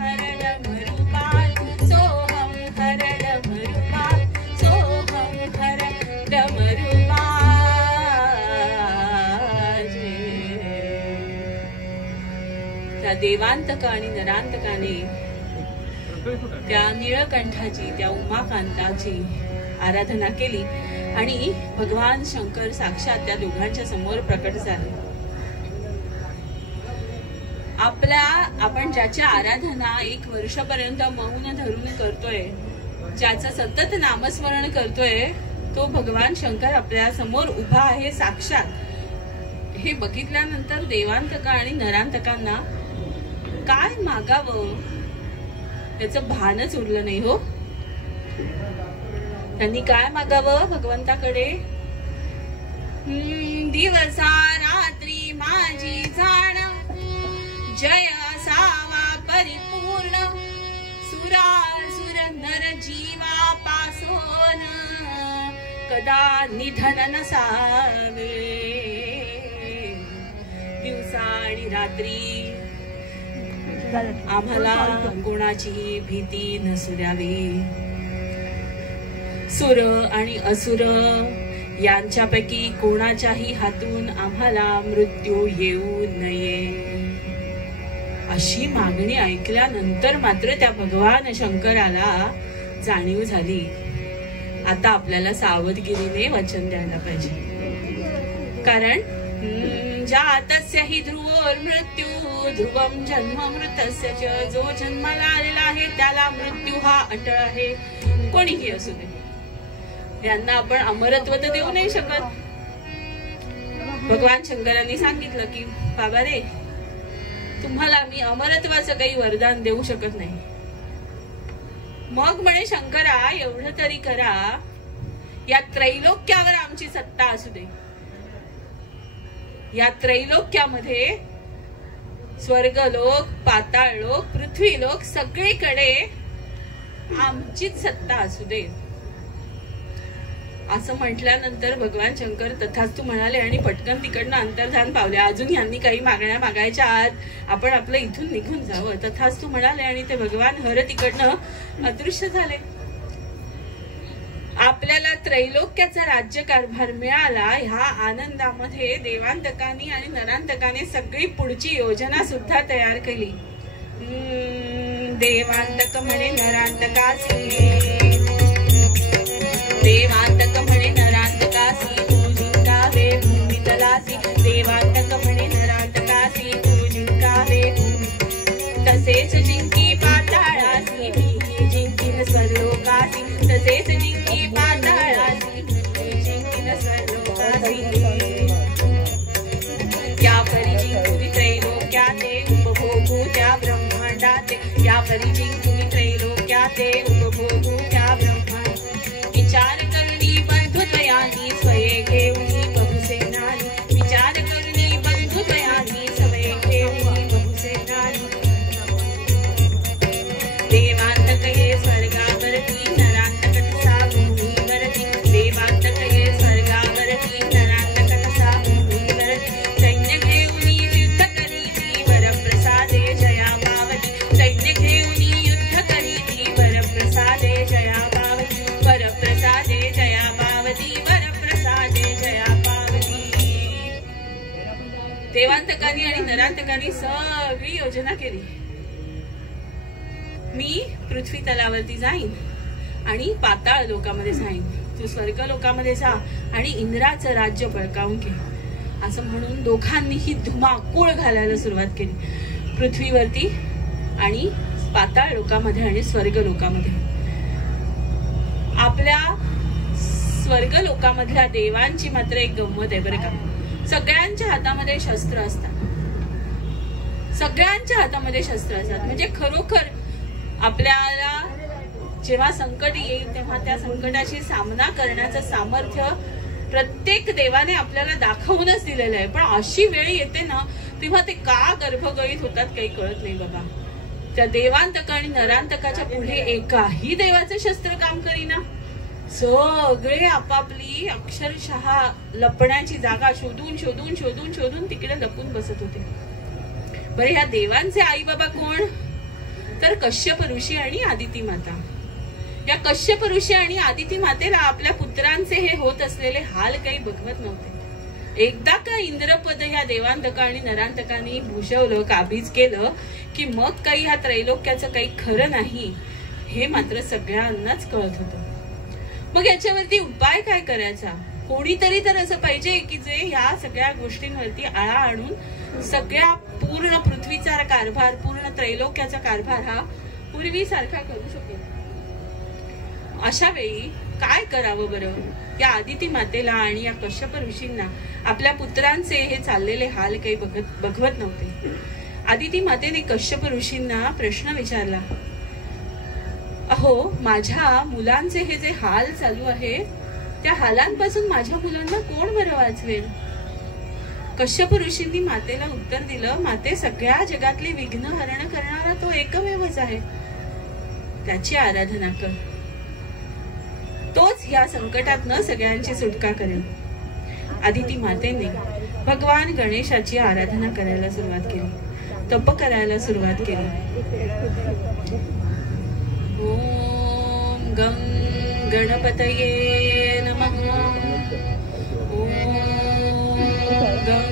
हर डमरू बाजे, सोहम हर डमरू बाजे, सोहम हर डमरू बाजे. त्या देवांतक आणि नरांतकाने त्या निळकंठाची, त्या उमाकांताची आराधना केली आणि भगवान शंकर साक्षात त्या दोघांच्या समोर प्रकट झाले. आपण ज्याच्या आराधना 1 वर्षापर्यंत मौन धरून करतोय, ज्याचं सतत नामस्मरण करतोय, तो भगवान शंकर आपल्या समोर उभा आहे साक्षात. हे बघितल्यानंतर देवांतका आणि नरांतकांना काय मागावं याचं भानच उरलं नाही हो. त्यांनी काय मागावं भगवंताकडे? दिवसा रात्री माझी जाण, जय असावा परिपूर्ण, सुरासुर नर जीवा पासोन, कदा निधन नसावे. दिवसा आणि रात्री आम्हाला कोणाची भीती नसुरावी. सुर आणि असुर यांच्यापैकी कोणाच्याही हातून आम्हाला मृत्यू येऊ नये, अशी मागणी ऐकल्यानंतर मात्र त्या भगवान शंकराला जाणीव झाली, आता आपल्याला सावधगिरीने वचन द्यायला पाहिजे. कारण जातस्य हि ध्रुवोर मृत्यू, ध्रुवम जन्म मृतस्य च, जो जन्माला आलेला आहे त्याला मृत्यू हा अटळ आहे. कोणीही असू दे, यांना आपण अमरत्व तर देऊ नाही शकत. भगवान शंकरांनी सांगितलं की बाबा रे, तुम्हाला मी अमरत्वाचं काही वरदान देऊ शकत नाही. मग म्हणे शंकरा, एवढं तरी करा, या त्रैलोक्यावर आमची सत्ता असू दे. या त्रैलोक्यामध्ये स्वर्गलोक, पाताळलोक, पृथ्वीलोक सगळीकडे आमचीच सत्ता असू दे. असं म्हटल्यानंतर भगवान शंकर तथास्तु म्हणाले आणि पटकन तिकडनं अंतर्धान पावले. अजून यांनी काही मागण्या मागायच्या आत आपण आपलं इथून निघून जावं. तथास्तु म्हणाले आणि ते भगवान हर तिकडनं अदृश्य झाले. आपल्याला त्रैलोक्याचा राज्यकारभार मिळाला. ह्या आनंदामध्ये देवांतकांनी आणि नरांतकाने सगळी पुढची योजना सुद्धा तयार केली. देवांतक म्हणे नरांतकासी, देवांतक म्हणे नरांतकासी, तू जिंकावे भूमितलासी. देवांतक म्हणे नरांतकासी, तू जिंकावे तसेच जिंकी पाताळासी, मी जिंकीन स्वर्लोकासी. तसेच जिंकी पाताळासी, मी जिंकीन स्वर्लोकासी. या परी जिंकुनी त्रैलोक्याते, उपभोगू त्या ब्रह्मांडाते. या परी जिंकुनी त्रैलोक्याते, उपभोगू त्या ब्रह्मांड. विचार करुणी बंधुत्वयानी स्वये घेऊनी बहुसेनानी. विचार करुणी बंधुत्वयानी स्वये देवांतकांनी आणि नरांतकांनी सगळी योजना केली. मी पृथ्वी तलावरती जाईन आणि पाताळ लोकामध्ये जाईन, तू स्वर्ग लोकामध्ये जा आणि इंद्राचं राज्य बळकावून घे, असं म्हणून दोघांनीही धुमाकूळ घालायला सुरुवात केली पृथ्वीवरती आणि पाताळ लोकामध्ये आणि स्वर्ग लोकामध्ये. आपल्या स्वर्ग लोकामधल्या देवांची मात्र एक गंमत आहे बरं का. सगळ्यांच्या हातामध्ये शस्त्र असतात, सगळ्यांच्या हातामध्ये शस्त्र असतात. म्हणजे खरोखर आपल्याला जेव्हा संकट येईल तेव्हा त्या संकटाशी सामना करण्याचं सामर्थ्य प्रत्येक देवाने आपल्याला दाखवूनच दिलेलं आहे. पण अशी वेळ येते ना तेव्हा ते का गर्भगळीत होतात काही कळत नाही बाबा. त्या देवांतक आणि नरांतकाच्या पुढे एकाही देवाचं शस्त्र काम करीना. सगळे आपापली अक्षरशः लपण्याची जागा शोधून शोधून शोधून शोधून तिकडे लपून बसत होते. बरे ह्या देवांचे आई बाबा कोण तर कश्यप ऋषी आणि आदिती माता. या कश्यप ऋषी आणि आदिती मातेला आपल्या पुत्रांचे हे होत असलेले हाल काही बघवत नव्हते. एकदा का इंद्रपद या देवांतका आणि नरांतकांनी भूषवलं, काबीज केलं की मग काही ह्या त्रैलोक्याचं काही खरं नाही हे मात्र सगळ्यांनाच कळत होतं. मग याच्यावरती उपाय काय करायचा? कोणीतरी तर असं पाहिजे की जे ह्या सगळ्या गोष्टींवरती आळा आणून सगळ्या पूर्ण पृथ्वीचा कारभार, पूर्ण त्रैलोक्याचा कारभार हा पूर्वीसारखा करू शकेल. अशा वेळी काय करावं बरं? या आदिती मातेला आणि या कश्यप ऋषींना आपल्या पुत्रांचे हे चाललेले हाल काही बघवत नव्हते. आदिती मातेने कश्यप ऋषींना प्रश्न विचारला, अहो माझ्या मुलांचे हे जे हाल चालू आहे त्या हालांपासून माझ्या मुलांना कोण बरं वाचवेल? कश्यप ऋषींनी मातेला उत्तर दिलं, माते सगळ्या जगातली विघ्न हरण करणारा तो एकमेवच आहे, त्याची आराधना कर, तोच ह्या संकटातनं सगळ्यांची सुटका करेल. आदिती मातेने भगवान गणेशाची आराधना करायला सुरुवात केली, तप करायला सुरुवात केली. ओम गं गणपतये नमः. ओम गं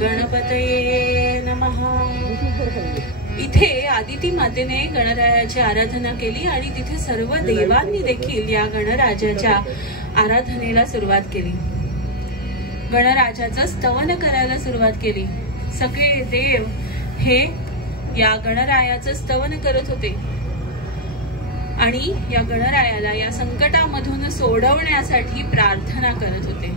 गणपतये नमः. इथे आदिती मातेने गणरायाची आराधना केली आणि तिथे सर्व देवांनी देखील या गणराजाच्या आराधनेला सुरुवात केली. गणराजाचं स्तवन करायला सुरुवात केली. सगळे देव हे या गणरायाचं स्तवन करत होते आणि या गणरायाला या संकटामधून सोडवण्यासाठी प्रार्थना करत होते.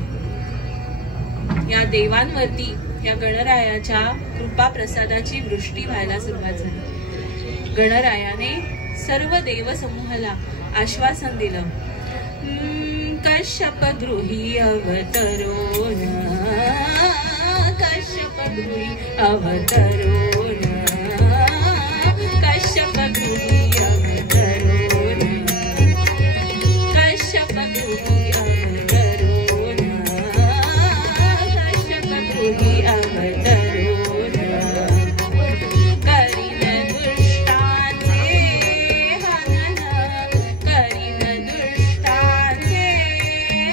या देवांवरती या गणरायाच्या कृपा प्रसादाची वृष्टी व्हायला सुरुवात झाली. गणरायाने सर्व देव समूहाला आश्वासन दिलं, कश्यप गृही अवतरोन, कश्यप गृही अवतरोन, कश्यप गृही अवतरोन, कश्यप गृही अवतरोन, कश्यप गृही अवतरोन, करीन दुष्टांचे हनन, करीन दुष्टांचे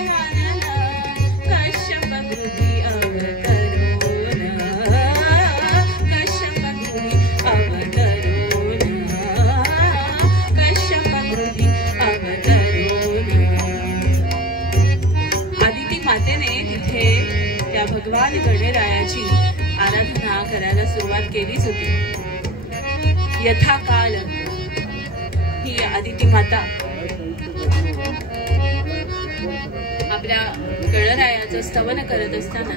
हनन, कश्यप गृही अवतरोन, कश्यप गृही अवतरोन, कश्यप गृही अवतरोन. आदिती मातेने तिथे त्या भगवान गणरायाची आराधना करायला सुरुवात केलीच होती. यथाकाल ही आदिती माता आपल्या गणरायाचं स्तवन करत असताना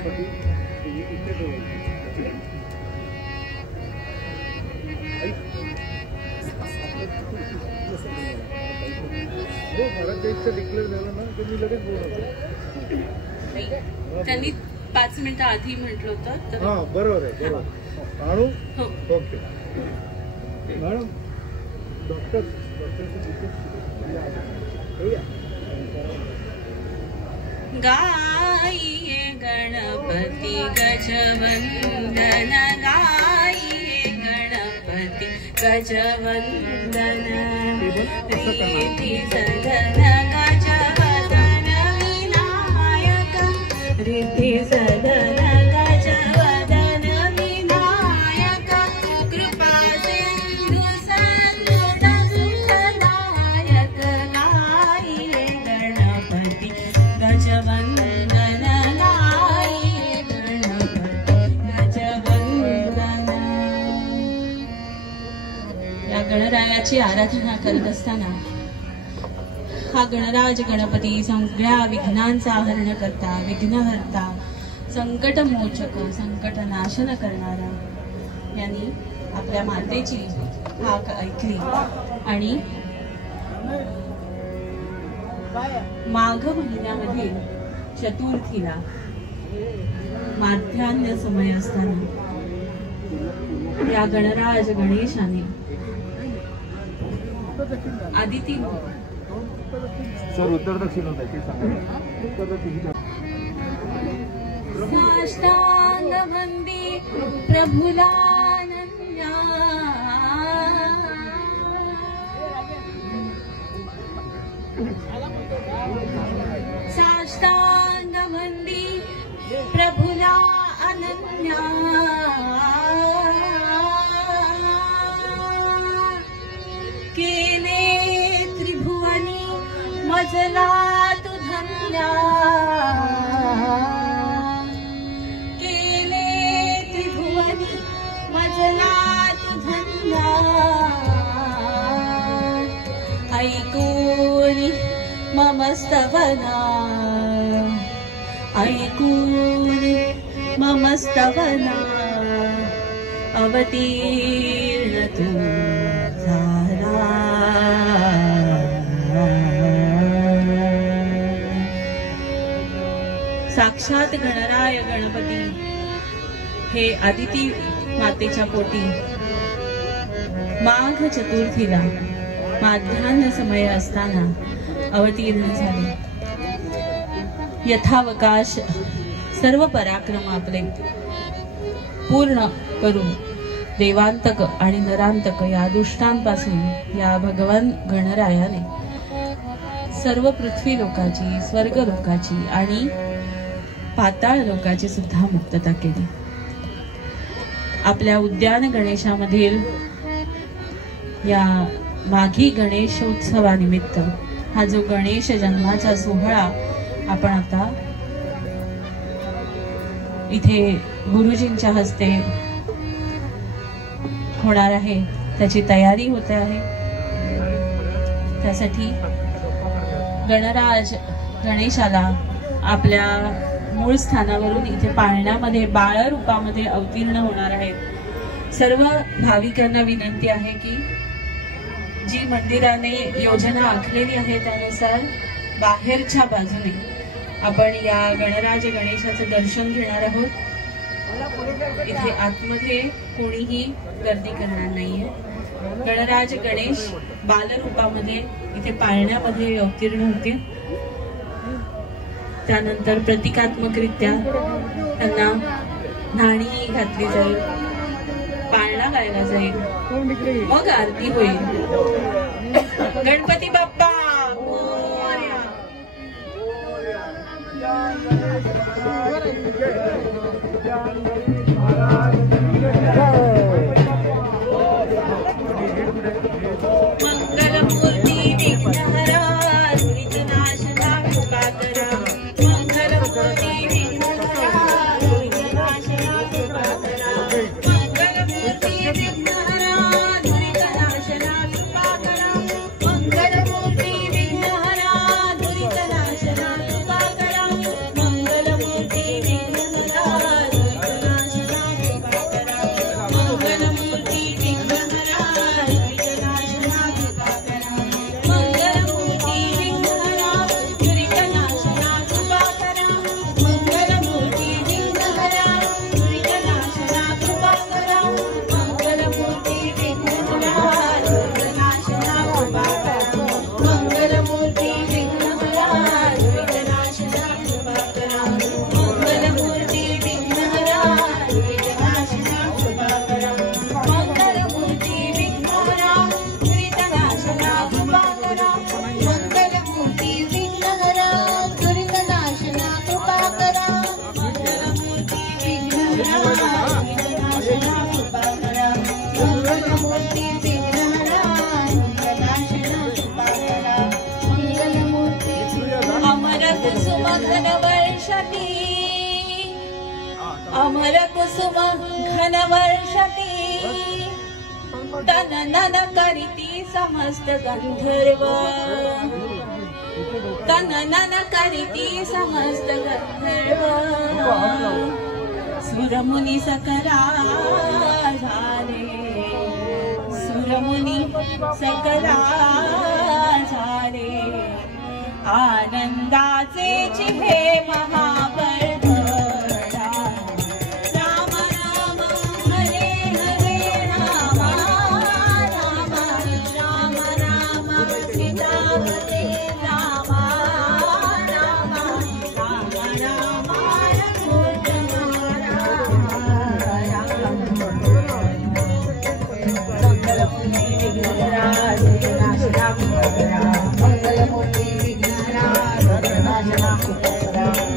त्यांनी 5 मिनिटं आधी म्हटलं होतं तर बरोबर आहे, बरोबर. आणू ओके मॅडम. डॉक्टर गाइए गणपति गजवंदन, गाइए गणपति गजवंदन, रिद्धि सदन गजवदन विनायक, रिद्धि सदन गजवदन त्याची आराधना करत असताना हा गणराज गणपती सगळ्या विघ्नांचा हरण करता, विघ्नहर्ता, संकट मोचक, संकट नाशन करणारा यांनी आपल्या मातेची हाक ऐकली आणि माघ महिन्यामध्ये चतुर्थीला माध्यान्ह समय असताना या गणराज गणेशाने आदिती सर उत्तर दक्षिण होत आहे साष्टांग वंदी प्रभुला अनन्या साष्टांग वंदी प्रभुला अनन्या केले त्रिभुवनी मजला तू धन्या केले त्रिभुवनी मजला तू धन्या ऐकून मम स्तवना ऐकून मम स्तवना अवतीर्ण तू झाला साक्षात गणराय गणपती हे आदिती मातेच्या पोटी माघ चतुर्थीला माध्यान्ह समय असताना अवतीर्ण झाले. यथावकाश सर्व पराक्रम आपले पूर्ण करून देवांतक आणि नरांतक या दुष्टांपासून या भगवान गणरायाने सर्व पृथ्वी लोकाची, स्वर्ग लोकाची आणि पाताळ लोकाची सुद्धा मुक्तता केली. आपल्या उद्यान गणेशामधील या माघी गणेशोत्सवानिमित्त हा जो गणेश जन्माचा सोहळा आपण आता इथे गुरुजींच्या हस्ते होणार आहे त्याची तयारी होते आहे. त्यासाठी गणराज गणेशाला आपल्या मूळ स्थानावरून इथे पाळण्यामध्ये बाळ रूपामध्ये अवतीर्ण होणार आहेत. सर्व भाविकांना विनंती आहे की जी मंदिराने योजना आखलेली आहे त्यानुसार बाहेरच्या बाजूने आपण या गणराज गणेशाचं दर्शन घेणार आहोत. इथे आतमध्ये कोणीही गर्दी करणार नाहीये. गणराज गणेश बालरूपामध्ये इथे पाळण्यामध्ये अवतीर्ण होते. त्यानंतर प्रतिकात्मकरित्या त्यांना न्हाणी घातली जाईल, पाळणा गायला जाईल, मग आरती होईल. गणपती बाप्पा मोरया. मंगलमूर्ती विघ्नहरा दुरितनाशना कृपाकरा. मंगलमूर्ती विघ्नहरा दुरितनाशना कृपाकरा. मंगलमूर्ती विघ्नहरा दुरितनाशना कृपाकरा. मंगलमूर्ती विघ्नहरा दुरितनाशना कृपाकरा. मंगलमूर्ती विघ्नहरा दुरितनाशना कृपाकरा. मंगलमूर्ती विघ्नहरा दुरितनाशना कृपाकरा. मंगलमूर्ती विघ्नहरा दुरितनाशना कृपाकरा. मंगलमूर्ती विघ्नहरा दुरितनाशना कृपाकरा. मंगलमूर्ती विघ्नहरा दुरितनाशना कृपाकरा. मंगलमूर्ती विघ्नहरा दुरितनाशना कृपाकरा. मंगलमूर्ती विघ्नहरा दुरितनाशना कृपाकरा. मंगलमूर्ती विघ्नहरा दुरितनाशना कृपाकरा. मंगलमूर्ती विघ्नहरा दुरितनाशना कृपाकरा. मंगलमूर्ती विघ्नहरा दुरितनाशना कृपाकरा. मंगलमूर्ती विघ्नहरा दुरितनाशना कृपाकरा. मंगलमूर्ती अमर कुसुम घन वर्षती. अमर कुसुम घन वर्षती. तननन करीती समस्त गंधर्व, तननन करीती समस्त गंधर्व, सुरमुनी सकला झाले, सुरमुनी सकला झाले, आनंदाचे चिहे महापर्वत. राम राम हरे हरे राम, राम राम राम सीतापते राम, राम राम राम रघुपति मंगलमूर्ति विघ्नराज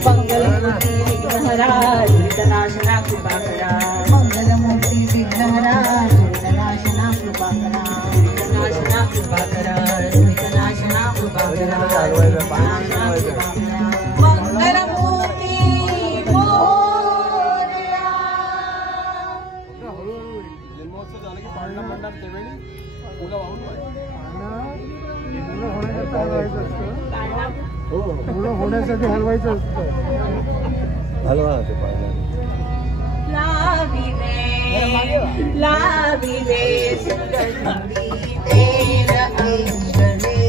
मंगलमूर्ति विघ्ननाशना कृपा करा, मंगलमूर्ति विघ्नहरा विघ्ननाशना कृपा करा, विघ्ननाशना कृपा करा, विघ्ननाशना कृपा करा, विघ्ननाशना कृपा करा, मंगलमूर्ति मोरया. जन्मोत्सव झाला की पाळणा पडणार त्यावेळी फुलं वाहून पूर्ण होण्यासाठी हलवायचं असतं. हलवा ते पाळणा. लाविले सुगंधी तेल अंगले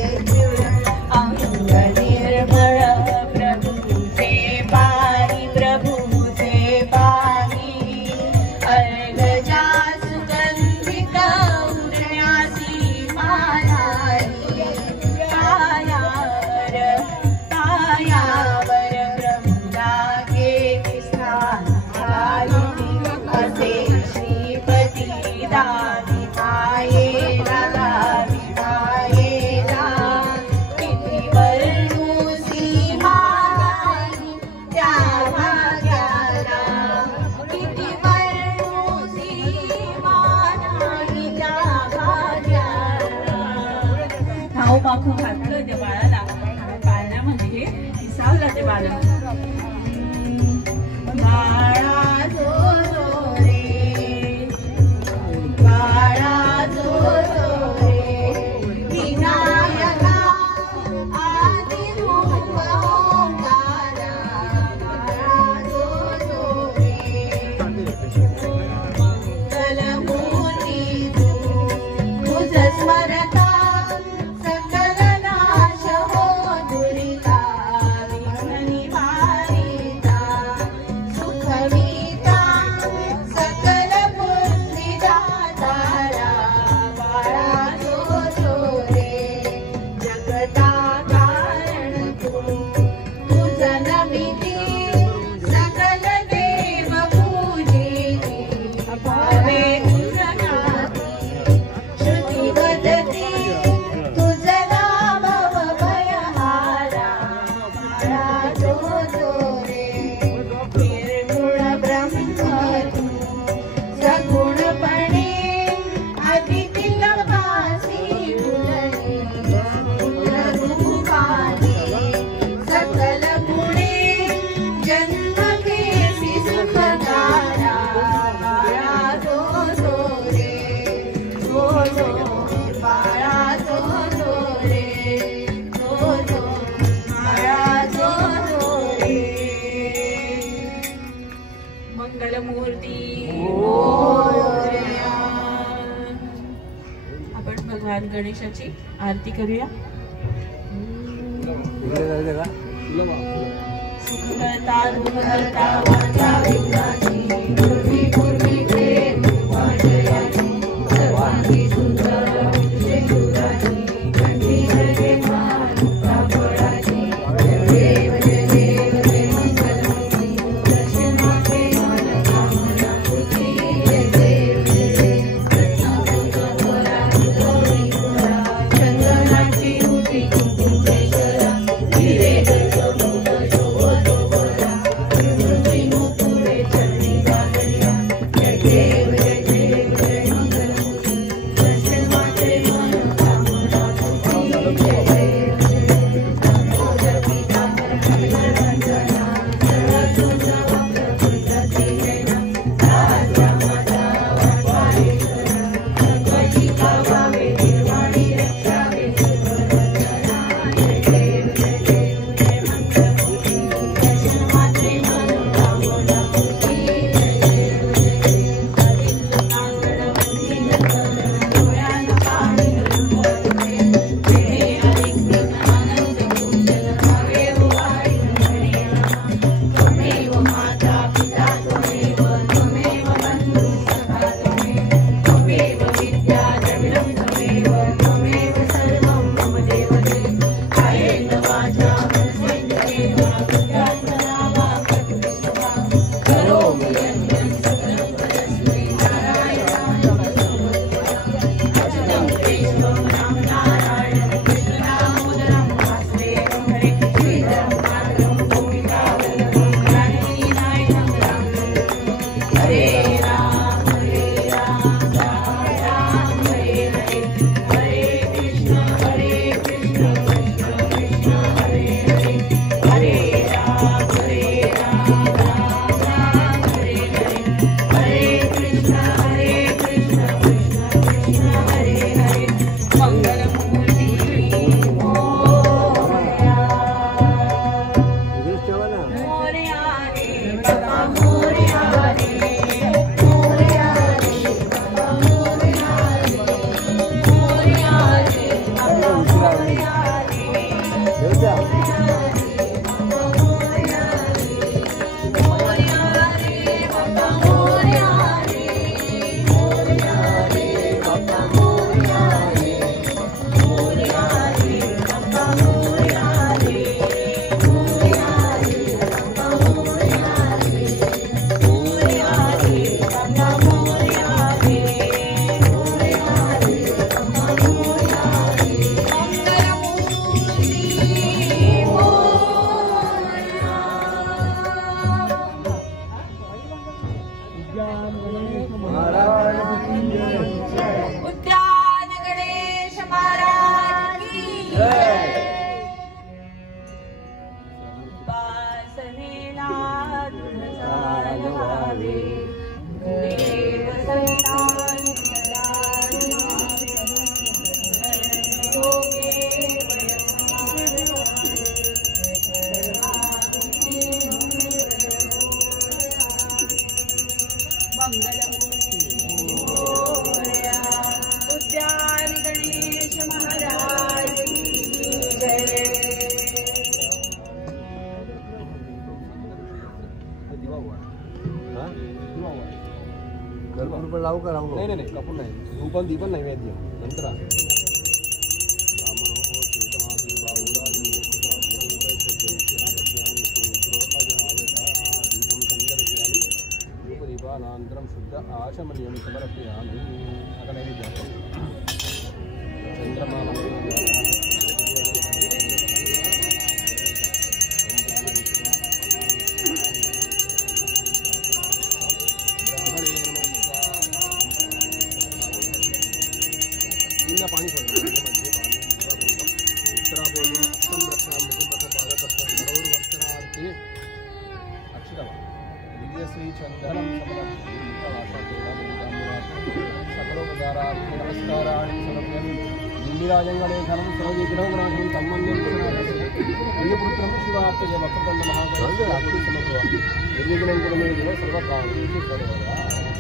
अंगनिर्मळ प्रभूचे पाणी, प्रभूचे पाणी, अर्घजा सुगंधिका उरण्यासी मायाई, पायावर पायावर ब्रह्मलागे स्नान आली, असे श्रीपती दावी मायेला, दावी मायेला, किती वर्णूसी माई त्या भाग्याला, किती वर्णूसी माई त्या भाग्याला. खाऊ माखू घातलं त्या बाळाला, पाळणा म्हणजे विसावला ते बाळ. बाळा जो जो रे, बाळा जो जो रे, विनायका आदि रूप ओंकारा, बाळा जो जो रे, मंगलमूर्ती तुझ स्मरता सकल नाश हो दुरिता, विघ्न निवारिता सुखविता सकल बुद्धी दातारा, बाळा जो जो रे, जगता कारण तू, तुझ नमिती सकल देव पूजिती, भावे तुझनाती श्रुती वदती, तुझ नाम भयहारा, बाळा जो जो रे, निर्गुण ब्रह्म तू, सगुणपणे अदिती लंबासी फुलली, रूपाने सकल गुणे जन्म घेसी सुखकारा, बाळा जो जो रे, जो जो बाळा जो जो रे, जो जो बाळा जो जो रे. मंगलमूर्ती मोरया. आपण भगवान गणेशाची आरती करूया. सुखकर्ता दुःखहर्ता वाचा विघ्नाची, पूर्वी पूर्वी प्रेम वाजयाची, सर्वांगी सुंदर शेषुराची, कंठी हरे मान कापडाची, देव जय देव जय मंगलमूर्ती, दर्शनाचे मन कामना तुझी, जय देव जय देव रत्नाभूषणवरा गौरी कुंडा, चंदनाची होती कुंकुमेश्वरा, हिरे गर्भभूत शोभतो बरा, तुझी मुकुट कर्पूर पण लावू का लावू? नाही नाही कापून नाही. धूपन दीपन नैवेद्य नंतर आहे. धूपदीपानन्तरं शुद्ध आचमनीयं समर्पयामि. आता नैवेद्य चंद्रमा पाणी सोडलं उत्तरापोली अक्षरार्थी अक्षरवा दिव्यश्री चंदनं सकलोपचारार्थी नमस्काराणि समर्पयामि. निराजंगलेखनं सर्वविघ्नोग्राहं तन्मन्यं प्रियपुत्रं शिवाप्तये वक्रतुण्ड महाकाय समर्पयामि. निर्विघ्नं कुरु मे देव सर्वकार्येषु सर्वदा.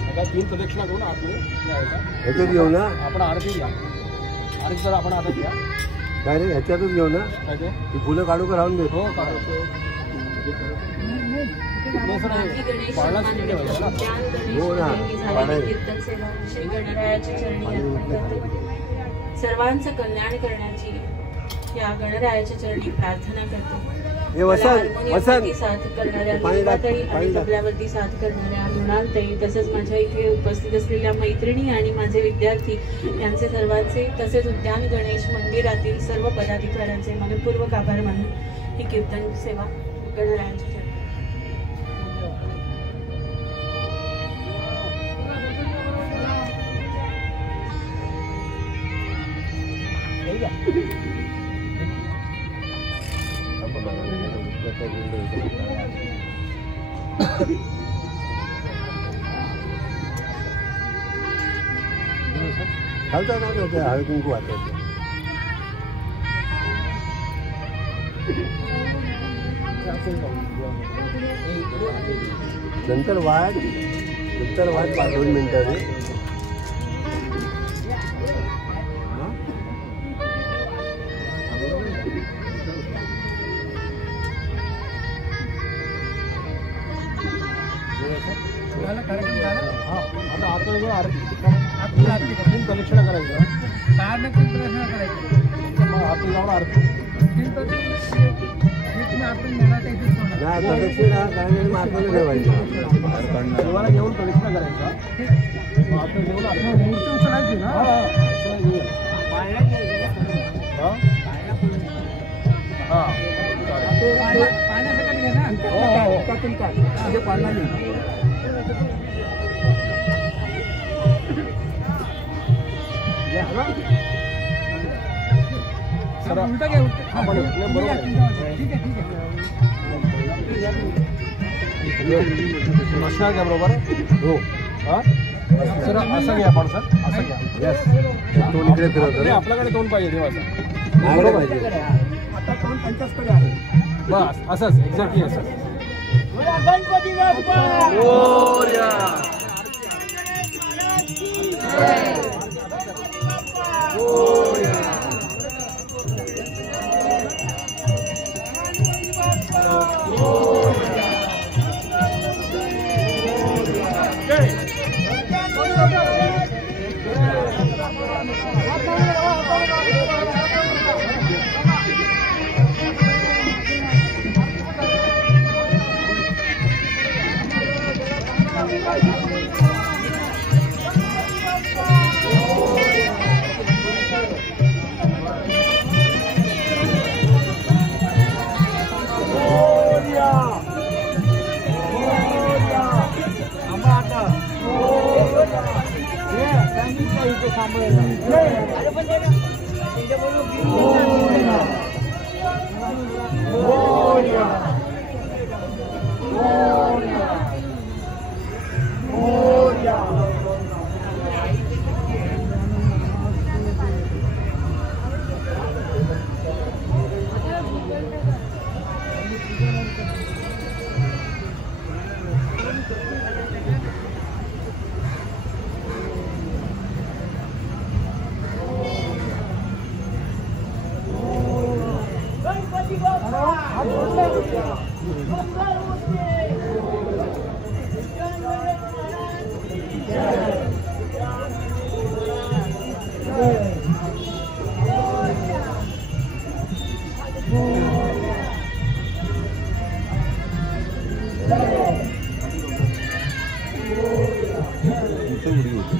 आता 3 प्रदक्षिणा करून आतमध्ये जायचं. ह्याच्यात घेऊ ना आपण आरती घ्या. आरती जर आपण आता घ्या. काय रे ह्याच्यातच घेऊ ना. काय ते ती फुलं काढू का राहून दे. हो काढतो. माजी गणेश सन्मानित उद्यान गणेश मंदिरांनी झालेली कीर्तन सेवा श्री गणरायाच्या चरणी अर्पण करते. सर्वांचं कल्याण करण्याची या गणरायाच्या चरणी प्रार्थना करते. हे वसंत हार्मोनियमवरती साथ करणाऱ्या देवाताई आणि तबल्यावरती साथ करणाऱ्या मृणालताई तसेच माझ्या इथे उपस्थित असलेल्या मैत्रिणी आणि माझे विद्यार्थी यांचे सर्वांचे तसेच उद्यान गणेश मंदिरातील सर्व पदाधिकाऱ्यांचे मनपूर्वक आभार मानून ही कीर्तन सेवा गणरायांची चरणी. चालतं ना ते हळद कुंकू वाचायचं. नंतर वाट 5-2 मिनिटं. आता आरती प्रदक्षिणा करायचं. प्रदक्षिणा करायची. मग आरती जाऊन आरती नाही प्रदक्षिणा करायला मार्गाने ठेवायचं. देवाला घेऊन प्रदक्षिणा करायचा. मग आपण घेऊन मूर्ती उचलायची ना. पाण्यासाठी घे ना. पाळणा घेऊन उलटा घ्या. आपण बरोबर ठीक आहे. मशना घ्या बरोबर. हो हां सर असं घ्या. आपण सर असं घ्या. यस तोंड इकडे फिरवतो. आपल्याकडे तोंड पाहिजे देवाचा. बरोबर पाहिजे. आता कोण त्यांच्याचकडे आहे. बस असंच एक्झॅक्टली असं. गणपती बाप्पा. मंगल उडी होती.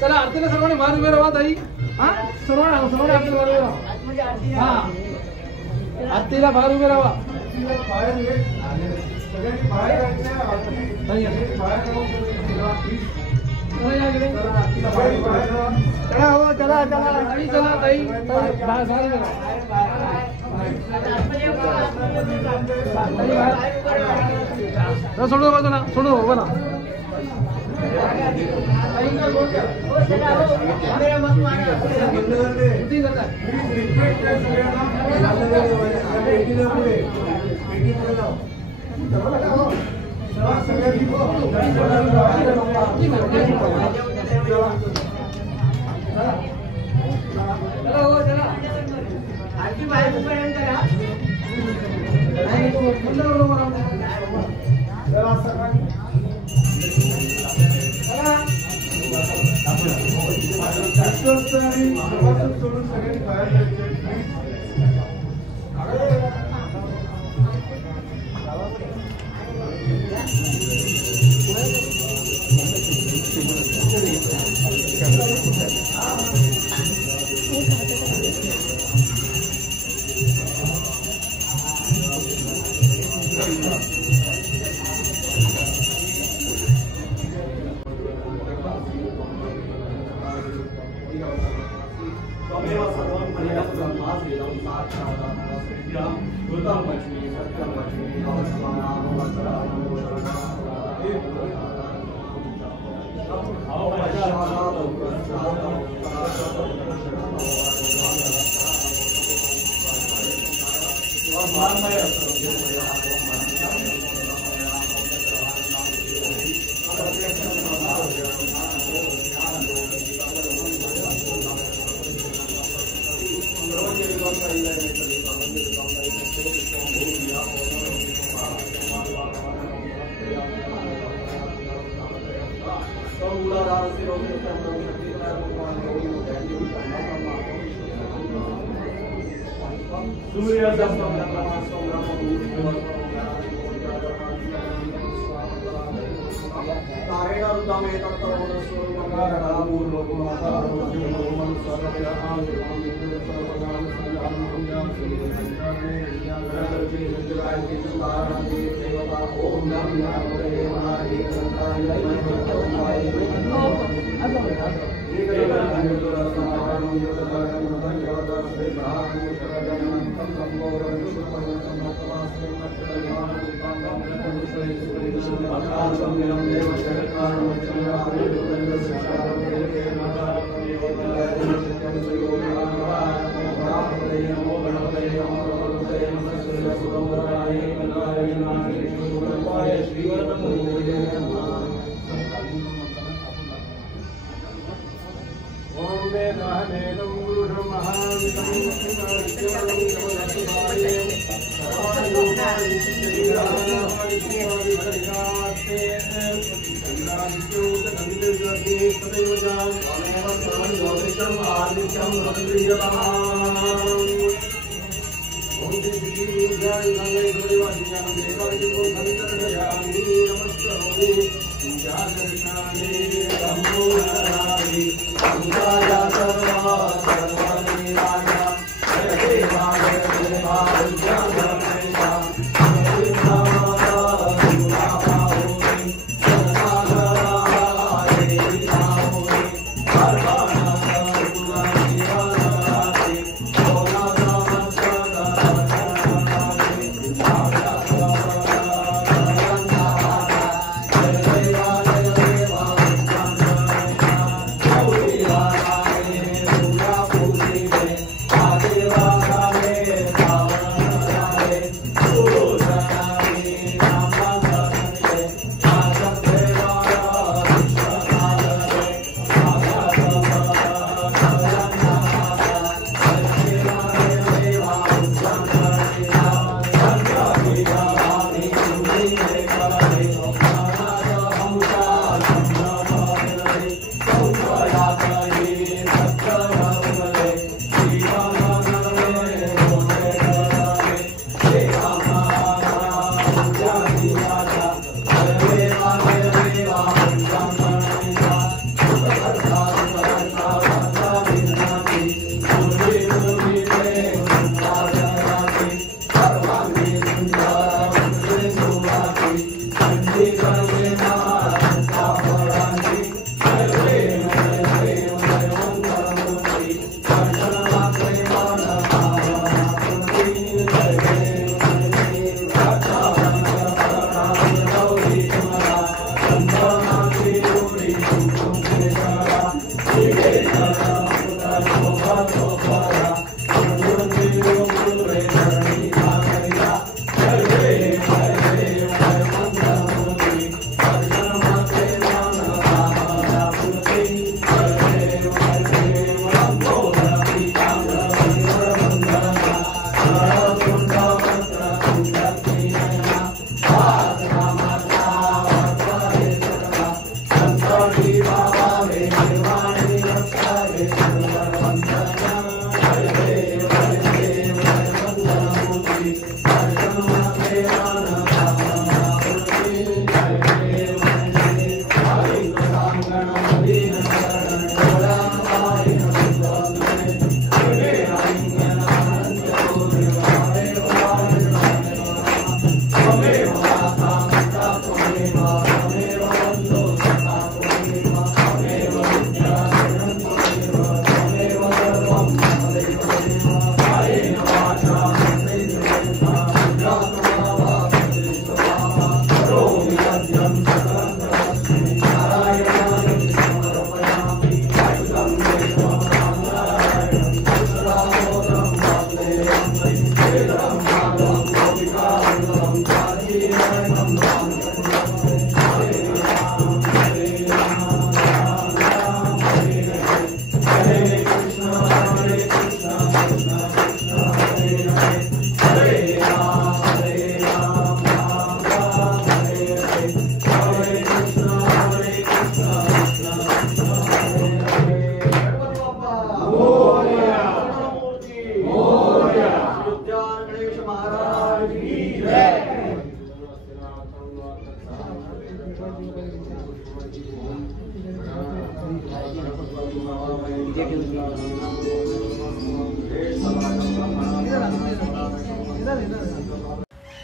चला आरतीला सर्वांनी बाहेर उभे राहा ताई. हा सर्वांनी आरतीला बाहेर उभे राहा. हा आरतीला बाहेर उभे राहा. चला ताई सोडो बाजूला सोडो बघा.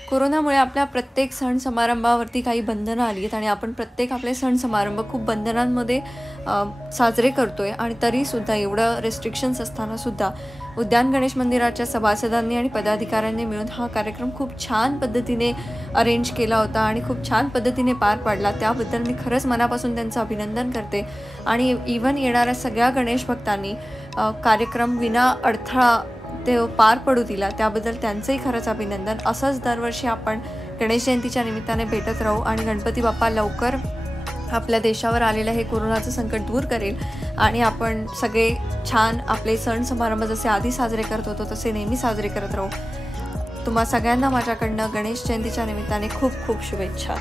कोरोनामुळे आपल्या प्रत्येक सण समारंभावरती काही बंधनं आली आहेत आणि आपण प्रत्येक आपले सण समारंभ खूप बंधनांमध्ये साजरे करतोय आणि तरीसुद्धा एवढं रेस्ट्रिक्शन्स असतानासुद्धा उद्यान गणेश मंदिराच्या सभासदांनी आणि पदाधिकाऱ्यांनी मिळून हा कार्यक्रम खूप छान पद्धतीने अरेंज केला होता आणि खूप छान पद्धतीने पार पाडला. त्याबद्दल मी खरंच मनापासून त्यांचं अभिनंदन करते आणि इव्हन येणाऱ्या सगळ्या गणेश भक्तांनी कार्यक्रम विना अडथळा ते पार पडू दिला त्याबद्दल त्यांचंही खरंच अभिनंदन. असंच दरवर्षी आपण गणेश जयंतीच्या निमित्ताने भेटत राहू आणि गणपती बाप्पा लवकर आपल्या देशावर आलेलं हे कोरोनाचं संकट दूर करेल आणि आपण सगळे छान आपले सण समारंभ जसे आधी साजरे करत होतो तसे नेहमी साजरे करत राहू. तुम्हा सगळ्यांना माझ्याकडनं गणेश जयंतीच्या निमित्ताने खूप खूप शुभेच्छा.